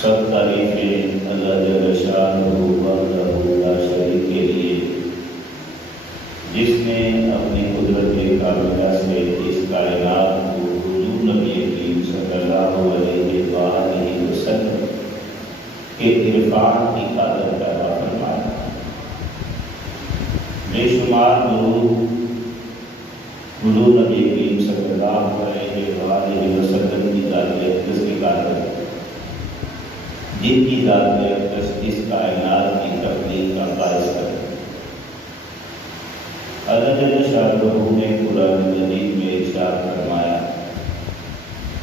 سب تعریفیں اللہ جل شانہ وحدہ لا شریک کے لیے، جس نے اپنی قدرت کاملہ سے اس کائنات کو حضور نبی کریم صلی اللہ علیہ وآلہ وسلم کے عرفان کی خاطر پیدا فرمایا۔ بے شمار درود حضور نبی کریم صلی اللہ علیہ وآلہ وسلم کی ذات اقدس کی خاطر، جن کی ذات اقدس اس کائنات کی تخلیق کا باعث ہے۔ اللہ جل شانہ نے قرآن مجید میں ارشاد فرمایا،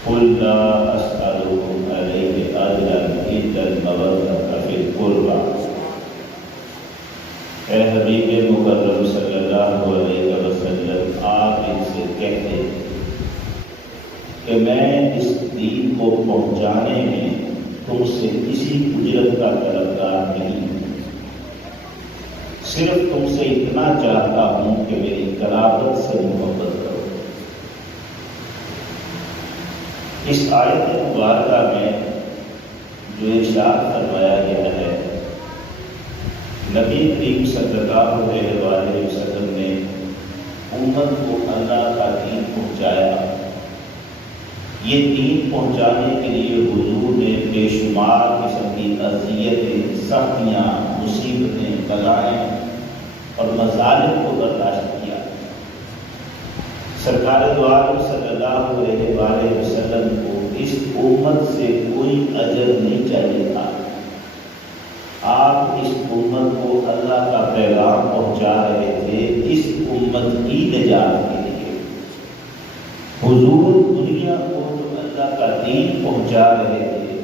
قُلْ لَا أَسْأَلُكُمْ عَلَيْهِ أَجْرًا إِلَّا الْمَوَدَّةَ فِي الْقُرْبَى۔ اے حبیب مکرم صلی اللہ علیہ وسلم، آپ ان سے کہتے کہ میں اس دین کو پہنچانے میں تم سے کسی اجرت کا طلبگار نہیں ہوں، صرف تم سے اتنا چاہتا ہوں کہ میری قرابت سے محبت کرو۔ اس آیت مبارکہ میں جو ارشاد فرمایا گیا ہے، نبی کریم صلی اللہ علیہ وآلہ وسلم نے امت کو اللہ کا دین پہنچایا۔ یہ دین پہنچانے کے لیے حضور نے بے شمار قسم کی اذیتیں، سختیاں، مصیبتیں، بلائیں اور مظالم کو برداشت کیا۔ سرکار دو عالم صلی اللہ علیہ وآلہ وسلم کو اس امت سے کوئی اجر نہیں چاہیے تھا۔ آپ اس امت کو اللہ کا پیغام پہنچا رہے تھے، اس امت کی نجات کے لیے۔ حضور دنیا کو جو اللہ کا دین پہنچا رہے تھے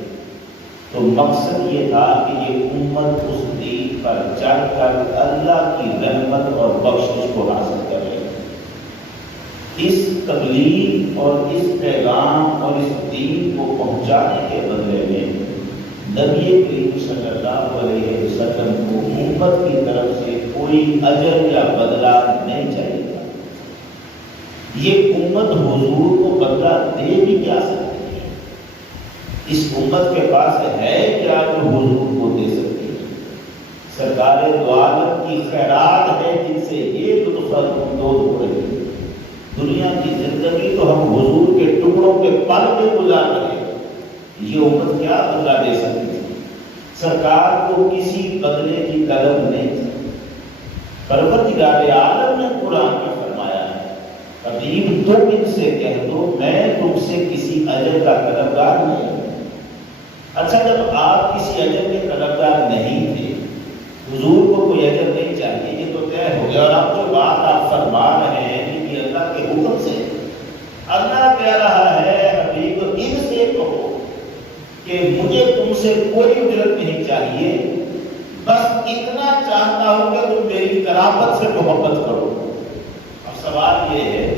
تو مقصد یہ تھا کہ یہ امت اس دین پر چڑھ کر اللہ کی رحمت اور بخشش کو حاصل کرے۔ اس تبلیغ اور اس پیغام اور اس دین کو پہنچانے کے بدلے میں نبی کریم صلی اللہ علیہ وسلم کو امت کی طرف سے کوئی اجر یا بدلہ نہیں چاہیے تھا۔ یہ امت حضور کو بدلہ دے بھی کیا سکتی ہے؟ اس امت کے پاس ہے کیا جو حضور کو دے سکتی ہے؟ سرکار دو عالم کی خیرات ہے جن سے یہ لطف اندوز ہو رہی ہے۔ دنیا کی زندگی تو ہم حضور کے ٹکڑوں کے پل میں گزار رہے ہیں، یہ امت کیا بدلہ دے سکتی ہے؟ سرکار کو کسی بدلے کی طلب نہیں تھی۔ پروردگار عالم نے قرآن میں فرمایا ہے، حبیب تم ان سے کہہ دو میں تم سے کسی اجر کا طلبگار نہیں ہوں۔ اچھا، جب آپ کسی اجر کے طلبگار نہیں تھے، حضور کو کوئی اجر نہیں چاہیے، یہ تو طے ہو گیا۔ اور اب جو بات آپ فرما رہے ہیں کہ اللہ کے حکم سے، اللہ کہہ رہا ہے حبیب ان سے کہو کہ مجھے تم سے کوئی اجرت نہیں چاہیے، بس اتنا چاہتا ہوں کہ تم میری قرابت سے محبت کرو۔ اب سوال یہ ہے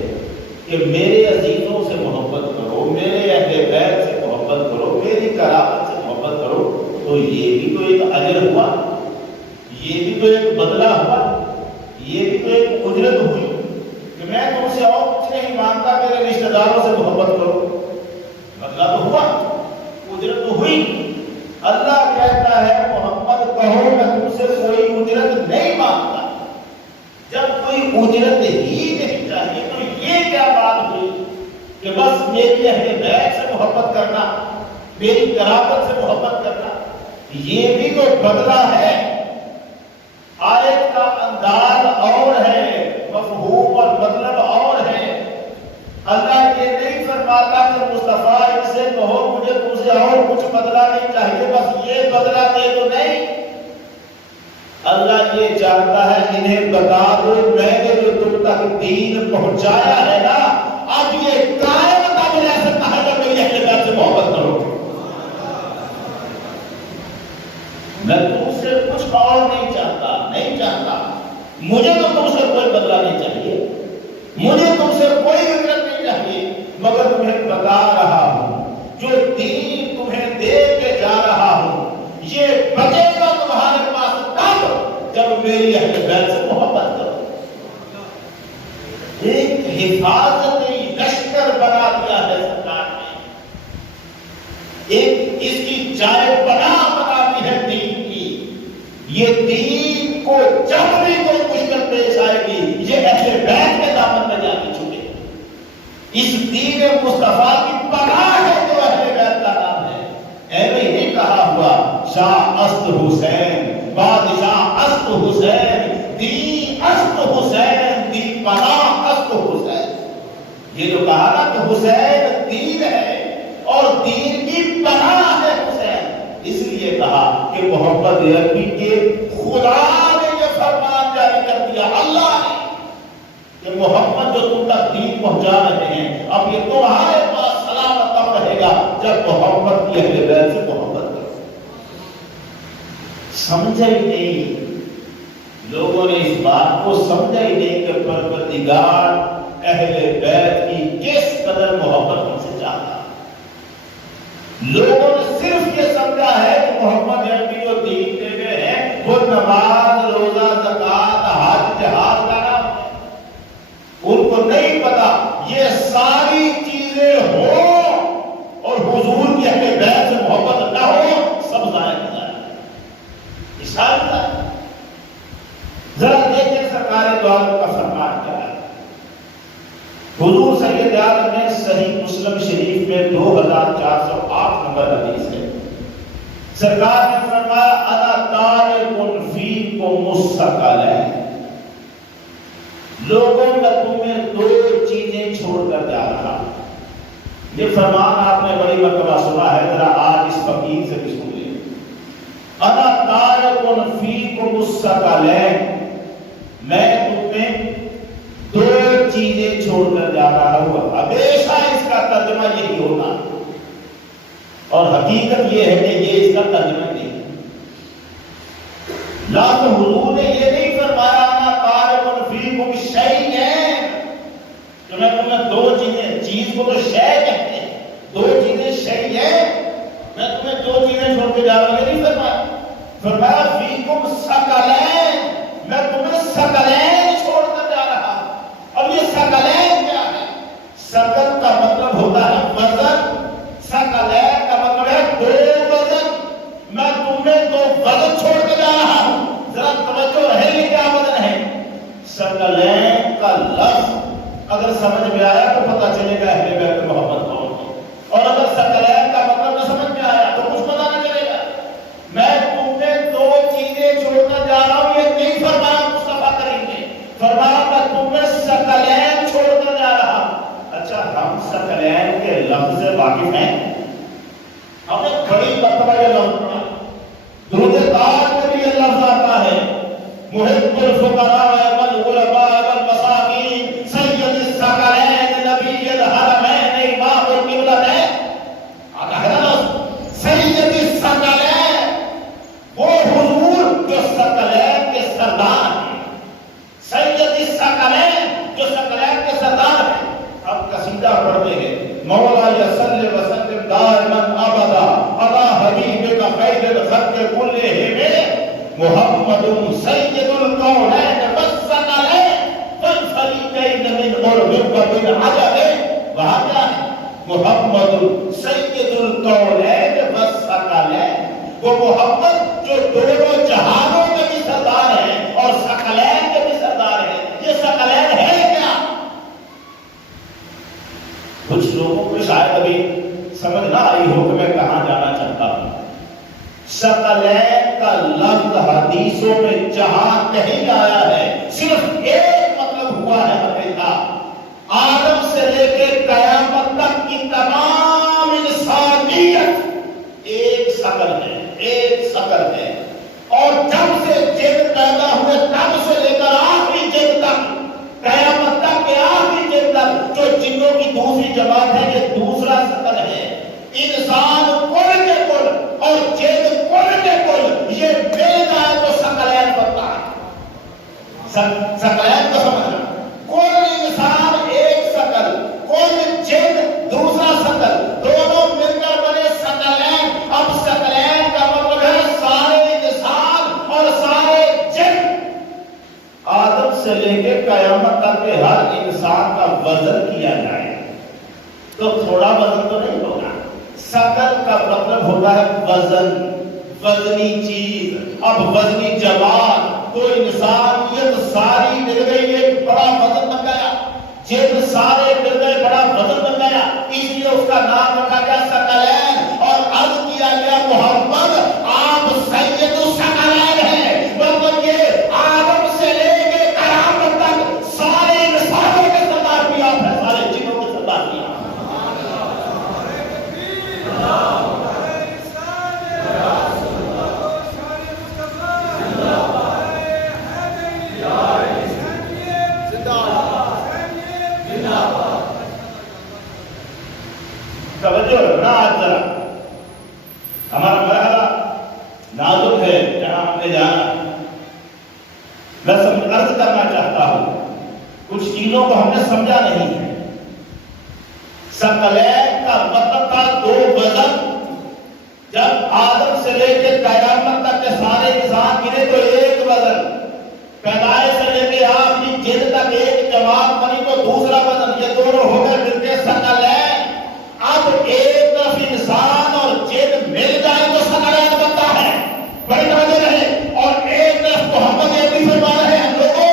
کہ میرے عزیزوں سے محبت کرو، میرے اہل بیت سے محبت کرو، میری قرابت سے محبت کرو، تو یہ بھی تو ایک اجر ہوا، یہ بھی تو ایک بدلہ ہوا، یہ بھی تو ایک اجرت ہوئی کہ میں تم سے اور کچھ نہیں مانگتا، میرے رشتہ داروں سے محبت کرو۔ بدلہ تو ہوا، اجرت تو ہوئی۔ اللہ کہتا ہے محمد کہو میں تم سے کوئی اجرت نہیں مانگتا۔ جب کوئی اجرت ہی نہیں چاہیے تو یہ کیا بات ہوئی کہ بس میری اہل بیت سے محبت کرنا، میری قرابت سے محبت کرنا، یہ بھی تو بدلہ ہے۔ آیت کا انداز اور ہے، مفہوم اور مطلب اور ہے۔ اللہ یہ نہیں فرماتا کہ مصطفیٰ ان سے کہو مجھے تم سے اور کچھ بدلہ نہیں چاہیے، بس یہ بدلہ دے تو نہیں۔ اللہ یہ چاہتا ہے انہیں بتا دو میں نے جو تم تک دین پہنچایا ہے نا، اب یہ قائم تک رہ سکتا ہے جب میری اہل بیت سے محبت کرو۔ میں تم سے کچھ اور نہیں چاہتا، مجھے تو تم سے کوئی بدلہ نہیں چاہیے، مجھے تم سے کوئی اجرت نہیں چاہیے، مگر تمہیں بتا رہا ہوں جو دین تمہیں دے کے جا رہا ہوں یہ بچے گا تمہارے پاس تب جب میری اہل بیت سے محبت کرو۔ ایک حفاظتی لشکر بنا دیا ہے سرکار نے، ایک اس کی جائے پناہ بناتی ہے دین کی. یہ دین کو جب بھی کوئی مشکل پیش آئے گی یہ اہل بیت کے دامن میں جا کے چھپے. اس دین مصطفیٰ کی پناہ ہے جو اہل بیت کا نام ہے. ایویں ہی کہا ہوا شاہ است حسین بادشاہ است حسین دین است حسین دین پناہ است حسین. یہ جو کہا نا کہ حسین دین ہے اور دین کی پناہ ہے حسین، اس لیے کہا کہ محمد عربی کے خدا نے یہ فرمان جاری کر دیا اللہ نے کہ محمد جو تم تک دین پہنچا رہے ہیں اب یہ تمہارے پاس سلامت تب رہے گا جب محمد کی اہل بیت سے محبت کرو. سمجھا ہی نہیں لوگوں نے اس بات کو سمجھا ہی نہیں کہ پروردگار اہل بیت کی کس قدر محبت ہم سے چاہتا. لوگوں نے صرف یہ سمجھا ہے کہ محمد عربی جو دین دے گئے ہیں وہ نماز روزہ زکات حج جہاد کا نام ہے. ان کو نہیں پتا یہ ساری چیزیں ہوں اور حضور کی اہل بیت سے محبت نہ ہو سب ضائع ہو جائے. اشارہ ذرا دیکھیں سرکار دو عالم کا فرمان کیا ہے. حضور سید عالم نے صحیح مسلم شریف میں 2408 نمبر حدیث ہے. سرکار نے فرمایا انا تارک فیکم الثقلین. لوگوں میں تمہیں دو چیزیں چھوڑ کر جا رہا. یہ فرمان آپ نے بڑی مرتبہ سنا ہے، ذرا آج اس فقیر سے بھی سن لیں. انا تارک فیکم الثقلین، میں تمہیں دو چیزیں چھوڑ کر جا رہا ہوں. ہمیشہ اس کا ترجمہ یہی ہوگا اور حقیقت یہ ہے کہ یہ اس کا ترجمہ نہیں ہے. لیکن حضور نے یہ نہیں فرمایا انا تارک فیکم شیئین کہ میں تمہیں دو چیزیں، چیز کو تو شے کہتے ہیں، دو چیزیں شیئین، میں تمہیں دو چیزیں چھوڑ کے جا رہا ہوں. یہ نہیں فرمایا. فرمایا فیکم ثقلین، میں تمہیں ثقلین چھوڑ کر جا رہا ہوں. اب یہ ثقلین کیا ہے؟ ثقل کا مطلب ہوتا ہے وزن، ثقلین کا مطلب ہے دو وزن. میں تمہیں دو وزن چھوڑ کے جا رہا ہوں. ذرا توجہ رہے یہ کیا وزن ہے. ثقلین کا لفظ اگر سمجھ میں آیا تو پتہ چلے گا اہل بیت محبت کون ہے، اور اگر ثقلین کا مطلب نہ سمجھ میں آیا تو کچھ پتہ نہ چلے گا. میں تمہیں دو چیزیں چھوڑ کر جا رہا ہوں، یہ نہیں فرمایا مصطفیٰ کریم نے، فرمایا میں تمہیں ثقلین چھوڑ کر جا رہا ہوں. اچھا ہم ثقلین کے لفظ سے واقف ہیں؟ ہم نے بڑی مرتبہ یہ لفظ پڑھا. درود پاک میں بھی یہ لفظ آتا ہے محب الفقراء والغرباء والمساکین سید الثقلین نبی الحرمین امام القبلتین. آتا ہے نا سید الثقلین، وہ حضور جو ثقلین کے سردار ہیں، سید الثقلین جو ثقلین کے سردار ہیں. اب قصیدہ پڑھتے ہیں مولا صلی وسلم دائما ابدا علی حبیبک خیر الخلق کلہم محمد سید الکونین والثقلین والفریقین من عرب ومن عجب. وہاں کیا ہے؟ محمد سید الکونین والثقلین، وہ محمد جو دونوں جہانوں کے بھی سردار ہیں اور ثقلین کے بھی سردار ہیں. یہ ثقلین ہے کیا؟ کچھ لوگوں کو شاید ابھی سمجھ نہ آئی ہو کہ میں کہاں جانا چاہتا ہوں. ثقلین کا لفظ حدیثوں میں جہاں کہیں آیا ہے صرف ایک مطلب ہوا ہے ہمیشہ. آدم سے لے کے قیامت تک کی تمام انسانیت ایک ثقل ہے، ایک ثقل ہے. اور جب سے جن پیدا ہوئے تب سے لے کر آخری جن تک، قیامت تک کے آخری جن تک جو جنوں کی دوسری جماعت ہے یہ دوسرا ثقل ہے. انسان کل کے کل اور جن کل کے کل یہ مل جائے تو ثقلین بنتا ہے. ثقلین کو سمجھنا، کل انسان ایک ثقل، کل جن دوسرا ثقل، دونوں مل کر بنے ثقلین. اب ثقلین کا مطلب ہے سارے انسان اور سارے جن. آدم سے لے کے قیامت تک کے ہر انسان کا وزن کیا جائے تو تھوڑا وزن تو نہیں ہوگا. ثقل کا مطلب ہوتا ہے وزن، وزنی چیز۔ اب وزنی جماعت، کوئی انسانیت ساری مل گئی، ایک بڑا وزن بن گیا، جن سارے مل گئے، بڑا وزن بن گیا، اس لیے اس کا نام رکھا گیا ثقلین، اور عرض کیا گیا محمد آپ سید الثقلین ہیں، مطلب یہ آدم سے لے کے قیامت تک سارے انسانوں کے سردار بھی آپ ہیں، سارے جنوں کے سردار بھی آپ ہیں۔ توجہ رکھنا، آج ذرا ہمارا مرحلہ نازک ہے جہاں ہم نے جانا۔ میں عرض کرنا چاہتا ہوں، کچھ چیزوں کو ہم نے سمجھا نہیں ہے۔ ثقلین کا مطلب تھا دو وزن، جب آدم سے لے کے قیامت تک کے سارے انسان گرے تو ایک وزن، پیدائش سے لے کے آخری جن تک ایک جماعت بنی تو دوسرا وزن، یہ دونوں ہو گئے مل کے ثقلین۔ اب ایک طرف انسان اور جن مل جائے تو ثقلین بنتا ہے، بڑی توجہ رہے، اور ایک طرف محمد یہ بھی فرما رہے ہیں لوگوں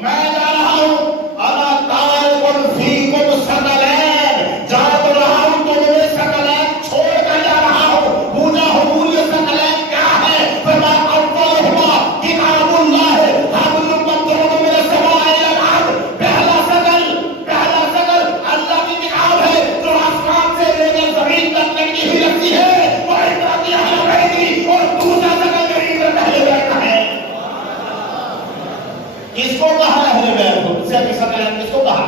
میں جا رہا ہوں، انا طالب فیکم ثقلین، جا تو رہا ہوں تو میں ثقلین چھوڑ کر جا رہا ہوں۔ پوجا حضور یہ ثقلین کیا ہے؟ فرمایا اولہما کتاب اللہ حبل ممدود من السماء الی الارض، پہلا ثقل اللہ کی کتاب ہے جو آسمان سے لے کر زمین تک لٹکی ہوئی رکھتی ہے، وہ احتیاطی اہل بیت کی، اور دوسرا ثقل میری طرف اہل بیت کا ہے۔ کس کو کہا اہل بیت کو؟ ثقلین کس کو کہا؟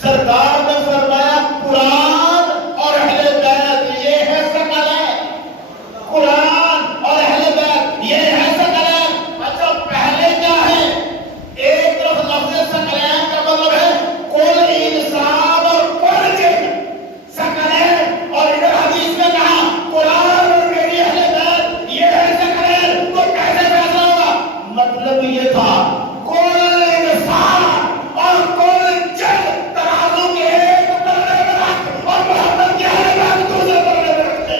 سرکار نے فرمایا قرآن اور اہل بیت یہ ہے ثقلین، قرآن اور اہل بیت یہ ہے ثقلین۔ اچھا پہلے کیا ہے؟ ایک طرف لفظ ثقلین کا مطلب ہے کل انسان اور کل جن، ثقلین، اور ادھر حدیث میں کہا قرآن اور میری اہل بیت یہ ہے ثقلین، تو کیسے فیصلہ ہوگا؟ مطلب یہ تھا کل انسان اور کل جن ترازو کے ایک پلڑے میں رکھ، اور محمد کی اہل بیت دوسرے پلڑے میں رکھتے۔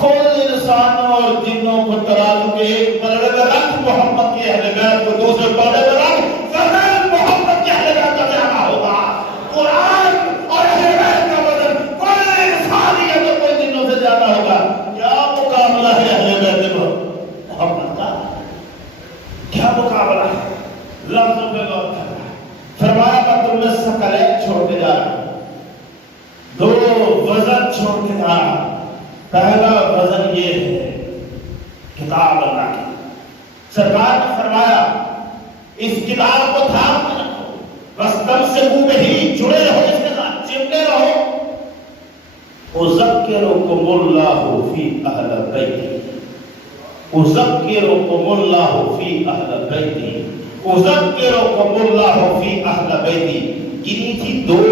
کل انسانوں اور جنوں کو ترازو کے ایک پلڑے میں رکھ، محمد کی اہل بیت کو دوسرے پلڑے میں رکھ، وزن محمد کی اہل بیت کا زیادہ ہوگا۔ قرآن اور اہل بیت کا وزن کل انسانیت اور کل جنوں سے زیادہ ہوگا۔ کیا مقابلہ ہے اہل بیت محمد کا؟ کیا مقابلہ ہے؟ لفظوں پہ غور کرنا ہے۔ فرمایا میں تمہیں ثقلین چھوڑ کے جا رہا ہوں، دو وزن چھوڑ کے جا رہا ہوں۔ پہلا وزن یہ ہے کتاب اللہ کی۔ سرکار نے فرمایا اس کتاب کو تھام کے رکھو، بس دم سے منہ میں ہی جڑے رہو، اس کے ساتھ چمٹے رہو۔ اذکرکم اللہ فی اہل بیتی، اذکرکم اللہ فی اہل بیتی، اذکرکم اللہ فی اہل بیتی۔ گنی تھی دو،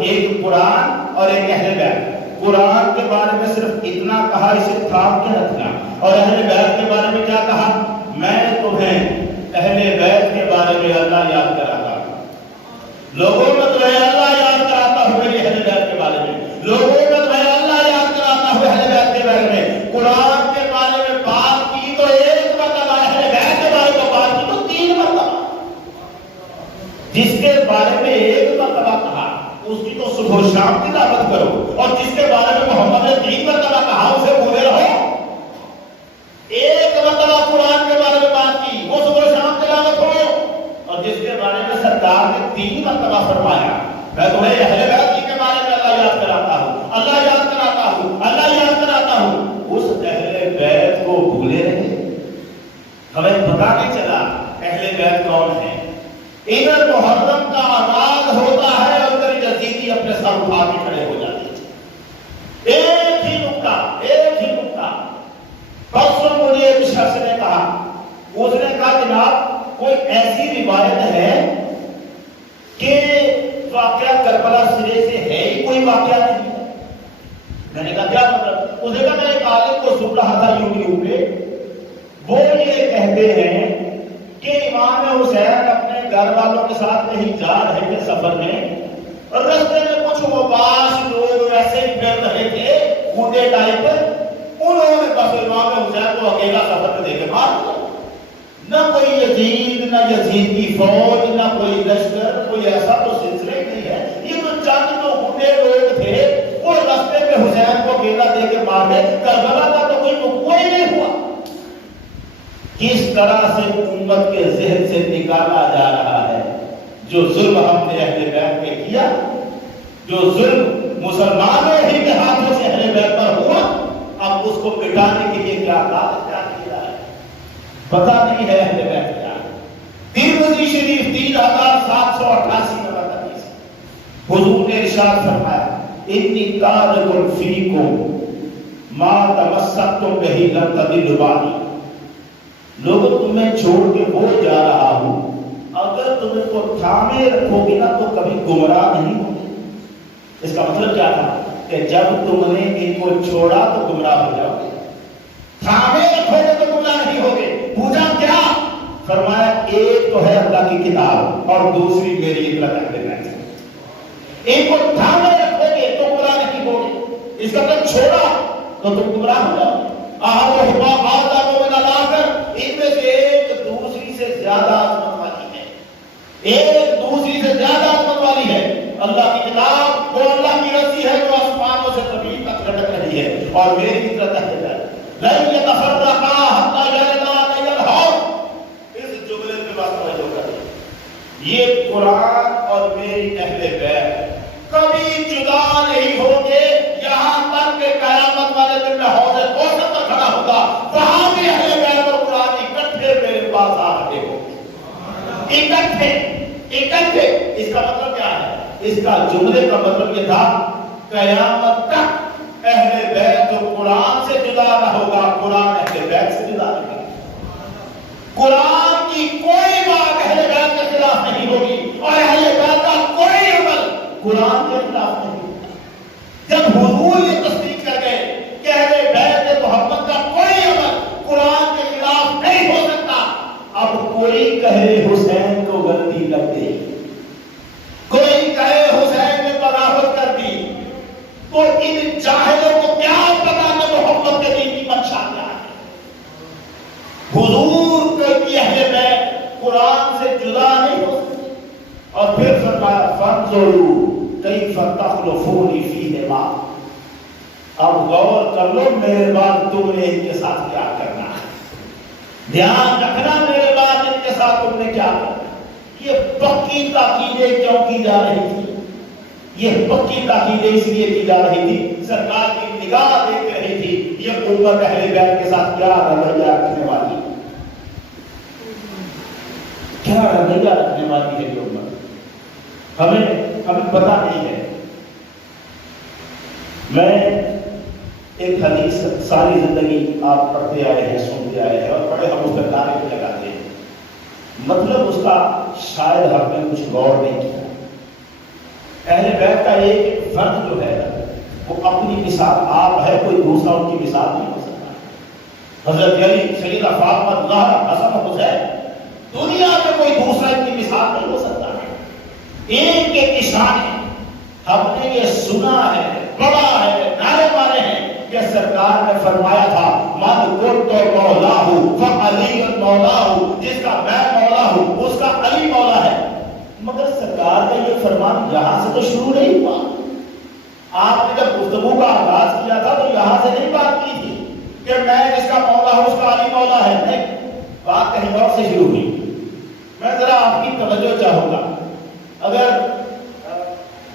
ایک قرآن اور ایک اہل بیت۔ قرآن کے بارے میں صرف اتنا کہا اسے تھام کے رکھنا، اور اہل بیت کے بارے میں کیا کہا؟ میں تمہیں اہل بیت کے بارے میں اللہ یاد کراتا ہوں، لوگوں میں تمہیں اللہ یاد کراتا ہوں میری اہل بیت کے بارے میں، لوگوں میں تمہیں اللہ یاد کراتا ہوں اہل بیت کے بارے میں۔ قرآن کے بارے میں بات کی تو ایک مرتبہ، اہل بیت کے بارے میں بات کی تو 3 مرتبہ۔ جس کے بارے میں ایک مرتبہ کہا اس کی تو صبح و شام کی دعوت کرو، اور جس کے بارے میں محمد نے 3 مرتبہ کہا اسے بھولے رہو۔ ایک مرتبہ قرآن کے بارے میں بات کی، وہ صبح و شام کی دعوت ہو، اور جس کے بارے میں سرکار نے 3 مرتبہ فرمایا میں تمہیں اہل بیت کے بارے میں اللہ یاد کراتا ہوں، اللہ یاد کراتا ہوں، اللہ یاد کراتا ہوں، اس اہل بیت کو بھولے رہے۔ ہمیں پتہ نہیں چلا اہل بیت کون ہے۔ ادھر محرم کا آغاز ہوتا ہے اور ادھر یزیدی اپنے سر اٹھا کے کھڑے ہو جاتے ہیں۔ ایک ہی نکتہ پرسوں مجھے ایک شخص نے کہا، اس نے کہا جناب کوئی ایسی روایت ہے کہ واقعہ کربلا سرے سے ہے ہی کوئی واقعہ نہیں ہے؟ میں نے کہا کیا مطلب؟ اس نے کہا میں ایک عالم کو سن رہا تھا یوٹیوب پہ، وہ یہ کہتے ہیں کہ امام حسین اپنے گھر والوں کے ساتھ کہیں جا رہے تھے سفر میں، اور رستے میں کچھ مباش لوگ ایسے ہی پھر رہے تھے کھوٹے ٹائپ، انہوں نے بس امام حسین کو اکیلا سفر دے کے مار دیا۔ نہ کوئی یزید، نہ یزید کی فوج، نہ کوئی لشکر، کوئی ایسا تو سلسلہ ہی نہیں ہے، یہ تو چند جو بوڑھے لوگ تھے وہ راستے میں حسین کو اکیلا دے کے مار گئے۔ کربلا کا تو کوئی وقوع ہی نہیں ہوا۔ کس طرح سے امت کے ذہن سے نکالا جا رہا ہے جو ظلم ہم نے اہل بیت پہ کیا، جو ظلم مسلمانوں ہی کے ہاتھوں سے اہل بیت پر ہوا، اب اس کو مٹانے کے لیے کیا کیا کیا ہے پتہ نہیں ہے اہل بیت کیا ہے۔ ترمذی شریف 3788 نمبر حدیث، حضور نے ارشاد فرمایا انی تارک فیکم ما تمسکتم بہ لن تضلوا بعدی، لوگوں تمہیں چھوڑ کے وہ جا رہا ہوں، اگر تم اس کو تھامے رکھو گے نا تو کبھی گمراہ نہیں ہوگے۔ اس کا مطلب کیا تھا کہ جب تم نے ان کو چھوڑا تو گمراہ ہو جاؤ گے، تھامے رکھو گے تو گمراہ نہیں ہوگے۔ پوچھا کیا؟ فرمایا ایک تو ہے اللہ کی کتاب اور دوسری میری اطلاع کرتے ہیں۔ ان کو تھامے رکھو گے تو گمراہ نہیں ہوگے، اس کا مطلب چھوڑا تو تم گمراہ ہو جاؤ گے۔ ان میں سے ایک دوسری سے زیادہ عظمت والی ہے، ایک دوسری سے زیادہ عظمت والی ہے۔ اللہ کی کتاب وہ اللہ کی رسی ہے جو آسمانوں سے زمین تک لٹک رہی ہے، اور میری فطرت ہے لن يتفرقا حتى يردا نهر الحوض۔ اس جملے میں بات توجہ کریں، یہ قرآن اور میری اہل بیت کبھی جدا نہیں ہوں گے یہاں تک کہ قیامت والے دن میں حوض کوثر پر کھڑا ہوگا، وہاں بھی اہل بیت اور قرآن اکٹھے میرے پاس آ رہے ہوں گے، اکٹھے۔ اس کا مطلب کیا ہے؟ اس کا جملے کا مطلب یہ تھا قیامت تک اہل بیت جو قرآن سے جدا نہ ہوگا، قرآن اہل بیت سے جدا نہیں ہوگا۔ قرآن کی کوئی بات اہل بیت کے خلاف نہیں ہوگی اور اہل بیت کا کوئی عمل قرآن کے خلاف نہیں ہوگا۔ جب حضور یہ تصدیق کر گئے کہ اہل بیت محمد کا کوئی عمل قرآن کے خلاف نہیں ہو سکتا، اب کوئی کہے حسین کو غلطی لگ گئی، کوئی کہے حسین نے بغاوت کر دی، تو ان جاہلوں کو کیا پتا کہ محمد کے دین کی منشا کیا ہے؟ حضور کی اہل بیت قرآن سے جدا نہیں ہو سکتی۔ اور پھر فرمایا فانظروا کیف تخلفون فیہما، اب غور کر لو میرے بعد تم نے ان کے ساتھ کیا کرنا ہے، دھیان رکھنا میرے بعد ان کے ساتھ تم نے کیا کرنا۔ یہ پکی تاکیدیں کیوں کی جا رہی تھی؟ یہ پکی تاکیدیں اس لیے کی جا رہی تھی، سرکار کی نگاہ دیکھ رہی تھی یہ امت اہل بیت کے ساتھ کیا رویہ رکھنے والی ہے، کیا رویہ رکھنے والی ہے یہ امت، ہمیں پتہ نہیں ہے۔ میں ایک حدیث ساری زندگی آپ پڑھتے آئے ہیں، سنتے آئے ہیں اور بڑے ہم اس پر نعرے پہ لگاتے ہیں، مطلب اس کا شاید ہم نے کچھ غور نہیں کیا۔ اہل بیت کا ایک فرد جو ہے وہ اپنی مثال آپ ہے، کوئی دوسرا ان کی مثال نہیں ہو سکتا۔ حضرت علی، سیدہ فاطمہ، زہرا، حسن، حسین، دنیا میں کوئی دوسرا ان کی مثال نہیں ہو سکتا۔ ایک ایک شان ہے، ہم نے یہ سنا ہے، پڑھا ہے، نعرے مارے ہیں کہ سرکار نے فرمایا تھا من کنت مولاہ فعلی مولاہ، جس کا میں مولا ہوں اس کا علی مولا ہے۔ مگر سرکار کا یہ فرمان یہاں سے تو شروع نہیں ہوا، آپ نے جب گفتگو کا آغاز کیا تھا تو یہاں سے نہیں بات کی تھی کہ میں جس کا مولا ہوں اس کا علی مولا ہے، نہیں، بات کہیں اور سے شروع ہوئی۔ میں ذرا آپ کی توجہ چاہوں گا، اگر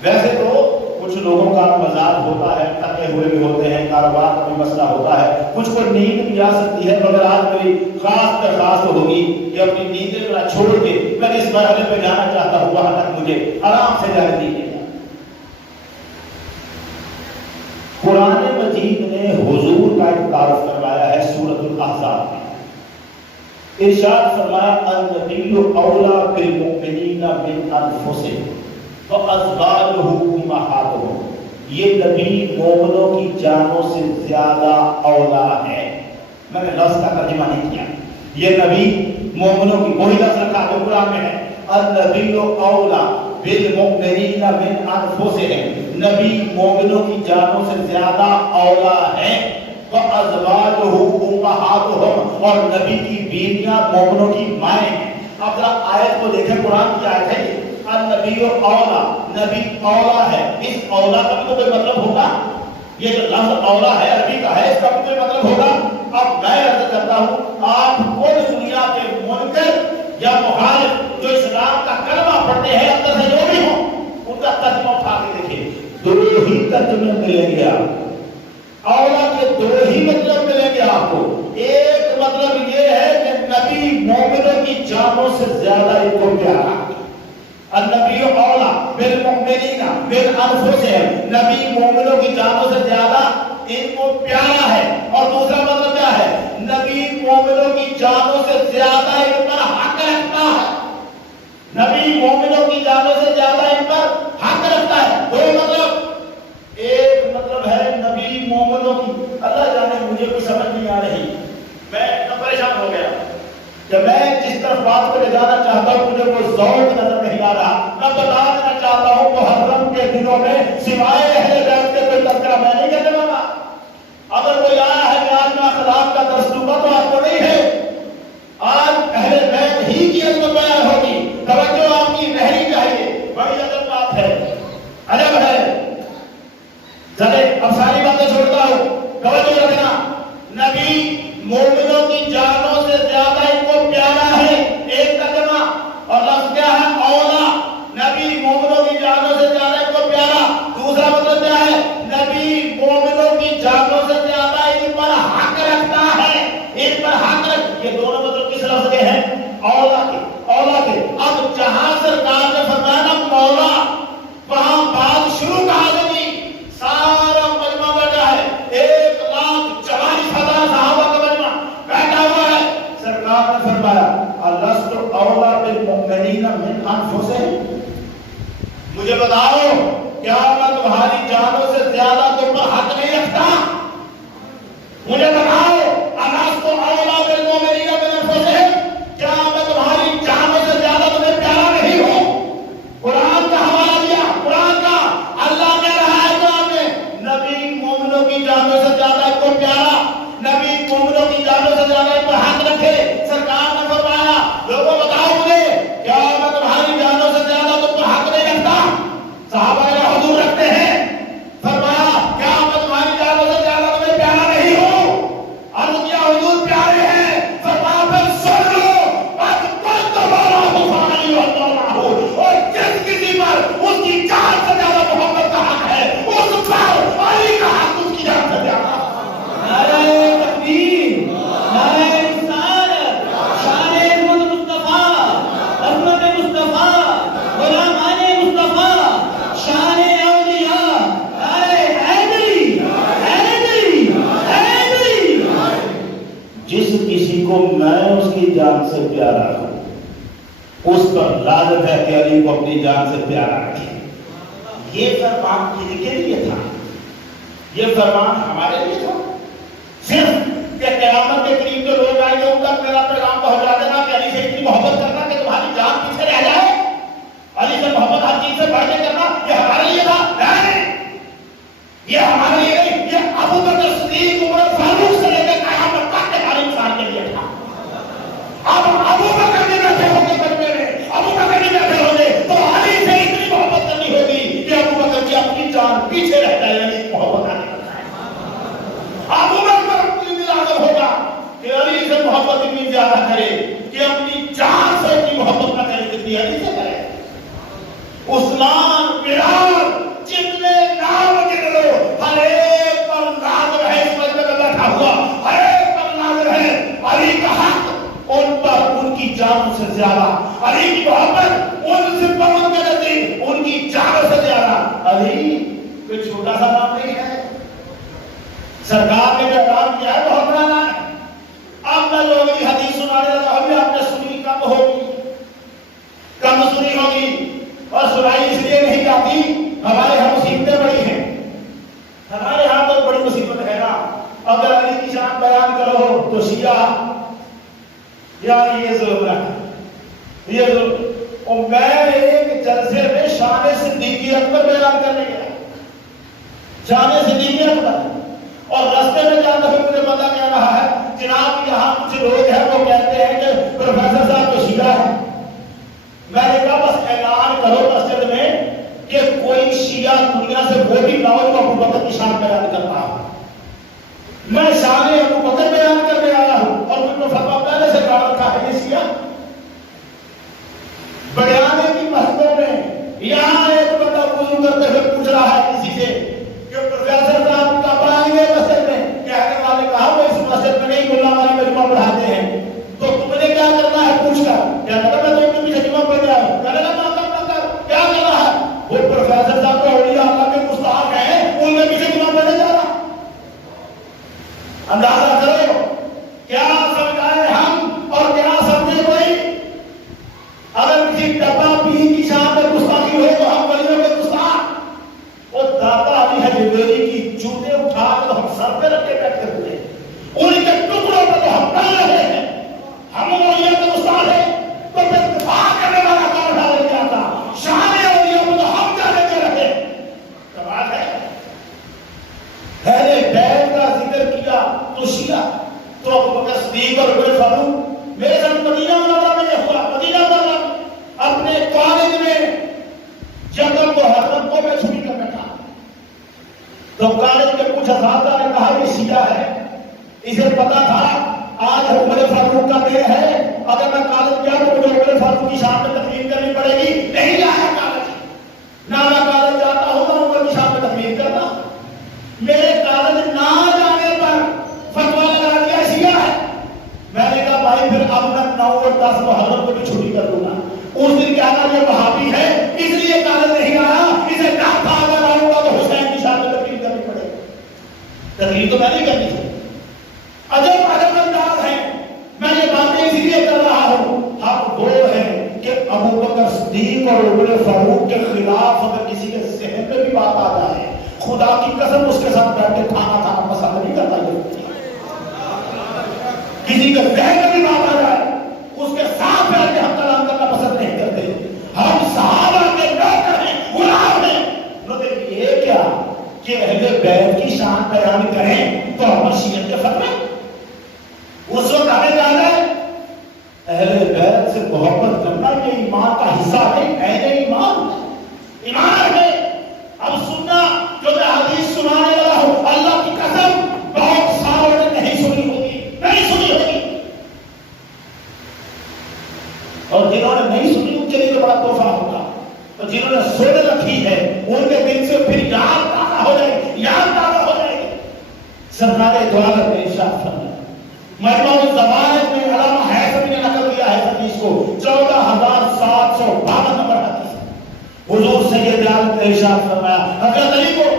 ویسے تو کچھ لوگوں کا مزاج ہوتا ہے، تھکے ہوئے بھی ہوتے ہیں، کاروبار کا بھی مسئلہ ہوتا ہے، کچھ کو نیند بھی آ سکتی ہے، مگر آج میری خاص درخواست ہوگی کہ اپنی نیندیں ذرا چھوڑ کے میں اس مرحلے پہ جانا چاہتا ہوں، وہاں تک مجھے آرام سے جانے دیجیے گا۔ قرآن مجید نے حضور کا ایک تعارف کروایا ہے سورۃ الاحزاب میں، ارشاد فرمایا النبی اولیٰ بالمؤمنین من انفسہم وازواجہ امہاتہم، یہ نبی مومنوں کی جانوں سے زیادہ اولیٰ ہے۔ میں نے لفظ کا ترجمہ نہیں کیا، یہ نبی مومنوں کی، وہی لفظ رکھا جو قرآن میں ہے النبی اولیٰ، بالمؤمنین من انفسہم، نبی مومنوں کی جانوں سے زیادہ اولا ہیں، وازواجہ امہاتہم، اور نبی کی بیویاں مومنوں کی مائیں ہیں۔ اب ذرا آیت کو دیکھیں، قرآن کی آیت ہے النبی اولا، نبی اولا ہے۔ اس اولا کا بھی تو کوئی مطلب ہوگا، یہ جو لفظ اولا ہے عربی کا ہے، اس کا بھی کوئی مطلب ہوگا۔ اب میں عرض کرتا ہوں، آپ کوئی دنیا کے منکر یا مخالف جو اسلام کا کلمہ پڑھتے ہیں اندر سے جو بھی ہوں، ان کا ترجمہ اٹھا کے دیکھیں، دو ہی ترجمے ملیں گے آپ، اولا کے دو ہی مطلب ملیں گے آپ کو۔ ایک مطلب یہ ہے کہ نبی مومنوں کی جانوں سے زیادہ ان کو پیارا، النبی اولا بالمؤمنین من انفسہم، نبی مومنوں کی جانوں سے زیادہ ان کو پیارا ہے۔ اور دوسرا مطلب کیا ہے؟ نبی مومنوں کی جانوں سے زیادہ ان پر حق رکھتا ہے، نبی مومنوں کی جانوں سے زیادہ ان پر حق رکھتا ہے۔ دو مطلب، ایک مطلب ہے نبی مومنوں کی، اللہ جانے مجھے کوئی سمجھ نہیں آ رہی، میں پریشان ہو گیا کہ میں جس طرف بات کو لے جانا چاہتا ہوں مجھے کوئی ذوق نظر نہیں آ رہا۔ میں بتا دینا چاہتا ہوں محرم کے دنوں میں سوائے اہل بیت کے کوئی تذکرہ میں نہیں کرنے والا۔ اگر کوئی آیا ہے کہ آج میں اخلاق کا درس دوں گا تو آپ کو نہیں ہے، آج اہل بیت ہی کی عظمت بیان ہوگی، توجہ آپ کی رہنی چاہیے، بڑی عجب بات ہے، عجب ہے۔ چلے اب ساری باتیں چھوڑتا ہوں، توجہ رکھنا، نبی مومنوں کی جانوں سے زیادہ ان کو پیارا ہے، ایک ترجمہ، اور لفظ کیا ہے؟ اولا، نبی مومنوں کی جانوں سے زیادہ ان کو پیارا۔ دوسرا مطلب کیا ہے؟ نبی مومنوں کی جانوں سے زیادہ ان پر حق رکھتا ہے، ان پر حق رکھ، یہ دونوں مطلب کس لفظ کے ہیں؟ اولا کے، اولا کے۔ اب جہاں سرکار نے فرمایا نا مولا، وہاں بات شروع کہا ہوگی، سارا مجمع بیٹھا ہے، 1,44,000 صحابہ کا مجمع بیٹھا ہوا ہے، سرکار نے فرمایا الست اولا بالمؤمنین من انفسہم، مجھے بتاؤ کیا میں تمہاری جانوں سے زیادہ تم پر حق نہیں رکھتا؟ مجھے بتاؤ الست اولا بالمؤمنین من انفسہم، کیا میں تمہاری جانوں سے زیادہ تمہیں پیارا نہیں ہوں؟ قرآن کا حوالہ دیا، قرآن کا، اللہ کہہ رہا ہے قرآن میں نبی مومنوں کی جانوں سے زیادہ ان کو پیارا، نبی مومنوں کی جانوں سے زیادہ ان پر حق رکھے۔ سرکار نے فرمایا لوگوں بتاؤ مجھے کیا میں تمہاری جانوں سے زیادہ تم پر حق نہیں رکھتا؟ صحابہ نے کہا حضور رکھتے ہیں۔ فرمایا کیا میں تمہاری جانوں سے زیادہ تمہیں پیارا نہیں ہوں؟ عرض کیا حضور پیارے ہیں۔ فرمایا پھر سن لو، اور جس کسی پر اس کی جان سے زیادہ محبت کا حق ہے اس پر علی کا حق اس کی جان سے زیادہ۔ نعرہ تکبیر، نعرہ رسالت، شان عظمت مصطفیٰ، عظمت مصطفیٰ، غلامان مصطفیٰ، شان اولیاء، نعرہ حیدری، حیدری، حیدری۔ جس کسی کو میں اس کی جان سے پیارا ہوں اس پر لازم ہے کہ علی کو اپنی جان سے پیارا رکھے۔ یہ فرمان کن کے لیے تھا؟ یہ فرمان ہمارے لیے تھا؟ صرف کہ قیامت کے قریب جو لوگ آئیں گے ان تک میرا پیغام پہنچا دینا کہ علی سے اتنی محبت کرنا کہ تمہاری جان پیچھے رہ جائے، علی سے محبت ہر چیز سے بڑھ کے کرنا، یہ ہمارے لیے تھا؟ نہیں، یہ ہمارے لیے نہیں، یہ ابو بکر صدیق عمر فاروق سے لے کے قیامت تک کے ہر انسان کے لیے تھا۔ اب ابو بکر بھی بیٹھے ہوں گے کرنے میں، ابو بکر بھی بیٹھے ہوں گے تو علی سے اتنی محبت کرنی ہوگی کہ ابو بکر کی اپنی جان پیچھے رہ جائے، علی محبت آنے لگتا ہے۔ ابو بکر کی بھی لازم ہوگا کہ علی سے محبت اتنی زیادہ کرے کہ اپنی جان سے اتنی محبت نہ کرے جتنی علی سے کرے۔ عثمان، بلال، جتنے نام گن لو ہر ایک پر لازم ہے، اس مجمع میں بیٹھا ہوا ہر ایک پر لازم ہے علی کا حق ان پر، ان کی جانوں سے زیادہ، علی کی محبت ان سے پمن کے نزدیک ان کی جانوں سے زیادہ۔ علی کوئی چھوٹا سا نام نہیں ہے، سرکار نے جو اعلان کیا ہے بہت بڑا نام ہے۔ اب میں جو اگلی حدیث سنانے لگا ابھی آپ نے سنی کم ہوگی، کم سنی ہوگی، اور سنائی اس لیے نہیں جاتی ہمارے یہاں مصیبتیں بڑی ہیں، ہمارے یہاں تو بڑی مصیبت ہے نا، اگر علی کی شان بیان کرو تو شیعہ یا یہ ظلم ہے، یہ ظلم۔ اور میں ایک جلسے میں شان صدیق اکبر بیان کرنے گیا، شان صدیق اکبر، اور راستے میں جاتے ہوئے مجھے پتا کہہ رہا ہے جناب یہاں کچھ لوگ ہیں وہ کہتے ہیں کہ پروفیسر صاحب تو شیعہ ہے۔ میں نے کہا بس اعلان کرو مسجد میں کہ کوئی شیعہ دنیا سے وہ بھی لاؤ جو ابو بکر کی شان بیان کرتا ہے۔ میں شان ابو بکر بیان کرنے آیا ہوں اور مجھ کو فتویٰ پہلے سے کہا رکھا ہے یہ شیعہ۔ بڑیانے کی مسجدوں میں یہاں ایک بندہ وضو کرتے ہوئے پوچھ رہا ہے کسی سے کہ پروفیسر صاحب کب آئیں گے مسجد میں؟ کہنے والے کہا وہ اس مسجد میں نہیں ملا والی مجمع پڑھاتے ہیں، تو تم نے کیا کرنا ہے پوچھ کر؟ کہنے لگا میں تو ان کے پیچھے جمعہ پڑھ گیا ہوں۔ کہنے لگا کیا کرنا ہے؟ وہ پروفیسر صاحب تو اولیاء اللہ کے مستحق ہیں، ان کے پیچھے جمعہ پڑھنے جا رہا۔ اندازہ کرو کیا سمجھائے ہم اور کیا سمجھے کوئی؟ اگر کسی ڈبہ پی کی شان میں گستاخی ہو تو ہم ولیوں کے گستاخ، وہ داتا علی حجویری کی جوتے اٹھا کر ہم سر پہ رکھ کے بیٹھے ہوئے، ان کے ٹکڑوں پہ تو ہم ڈال رہے ہیں، ہم ولیوں کے گستاخ ہیں، تو پھر دفاع کرنے والا کون ڈالے گیا تھا؟ شان ولیوں کو تو ہم ڈالے کے رہے۔ سوال ہے اہل بیت کا ذکر کیا تو شیعہ، تو ابو بکر صدیق اور عمر فاروق، میرے ساتھ مدینہ منورہ میں یہ ہوا، مدینہ منورہ اپنے کالج میں جب محرم کو میں چھٹی کر بیٹھا تو کالج کے کچھ اساتذہ نے کہا یہ شیعہ ہے، اسے پتا تھا آج عمر فاروق کا دن ہے، اگر میں کالج گیا تو مجھے عمر فاروق کی شان میں تقریر کرنی پڑے گی، نہیں جایا کالج، نہ میں کالج جاتا ہوں نہ عمر کی شان میں تقریر کرنا۔ میرے کالج نہ جانے پر فتویٰ لگا دیا شیعہ ہے۔ میں نے کہا بھائی پھر اب میں 9 اور 10 محرم کو بھی چھٹی کر دوں گا۔ اس دن کیا تھا یہ وہابی ہے اس لیے کالج نہیں آیا، اسے ڈر تھا اگر آؤں گا تو حسین کی شان میں تقریر کرنی پڑے گی۔ تقریر تو میں نہیں کرنی تھی۔ عجب عجب انداز ہے، میں یہ باتیں اسی لیے کر رہا ہوں، حق وہ ہے کہ ابو بکر صدیق اور عمر فاروق کے خلاف اگر کسی کے ذہن میں بھی بات آ جائے، خدا کی قسم اس کے ساتھ بیٹھ کے کھانا کھانا پسند نہیں کرتا۔ کسی کے ذہن میں بھی بات آ جائے اس کے ساتھ بیٹھ کے ہم کلام کرنا پسند نہیں کرتے۔ ہم صحابہ کے نوکر ہیں، غلام ہیں۔ مگر یہ کیا کہ اہل بیت کی شان بیان کریں تو ہم شیعت کے فتوے؟ اس وقت ہمیں جانا ہے اہل بیت سے محبت کرنا یہ ایمان کا حصہ نہیں، اہل ایمان ایمان ہے۔ اب سننا جو میں حدیث سنانے والا ہوں اللہ کی قسم بہت ساروں نے نہیں سنی ہوگی، نہیں سنی ہوگی، اور جنہوں نے نہیں سنی ان کے لیے تو بڑا تحفہ ہوگا، اور جنہوں نے سن رکھی ہے ان کے دل سے پھر یاد تازہ ہو جائے گی، یاد تازہ ہو جائے گی۔ سرکار دو عالم نے ارشاد فرمایا، مجموع الزوائد میں علامہ حیثمی نے نقل کیا ہے حدیث کو 14,752 نمبر حدیث۔ حضور سید عالم نے ارشاد فرمایا، حضرت علی کو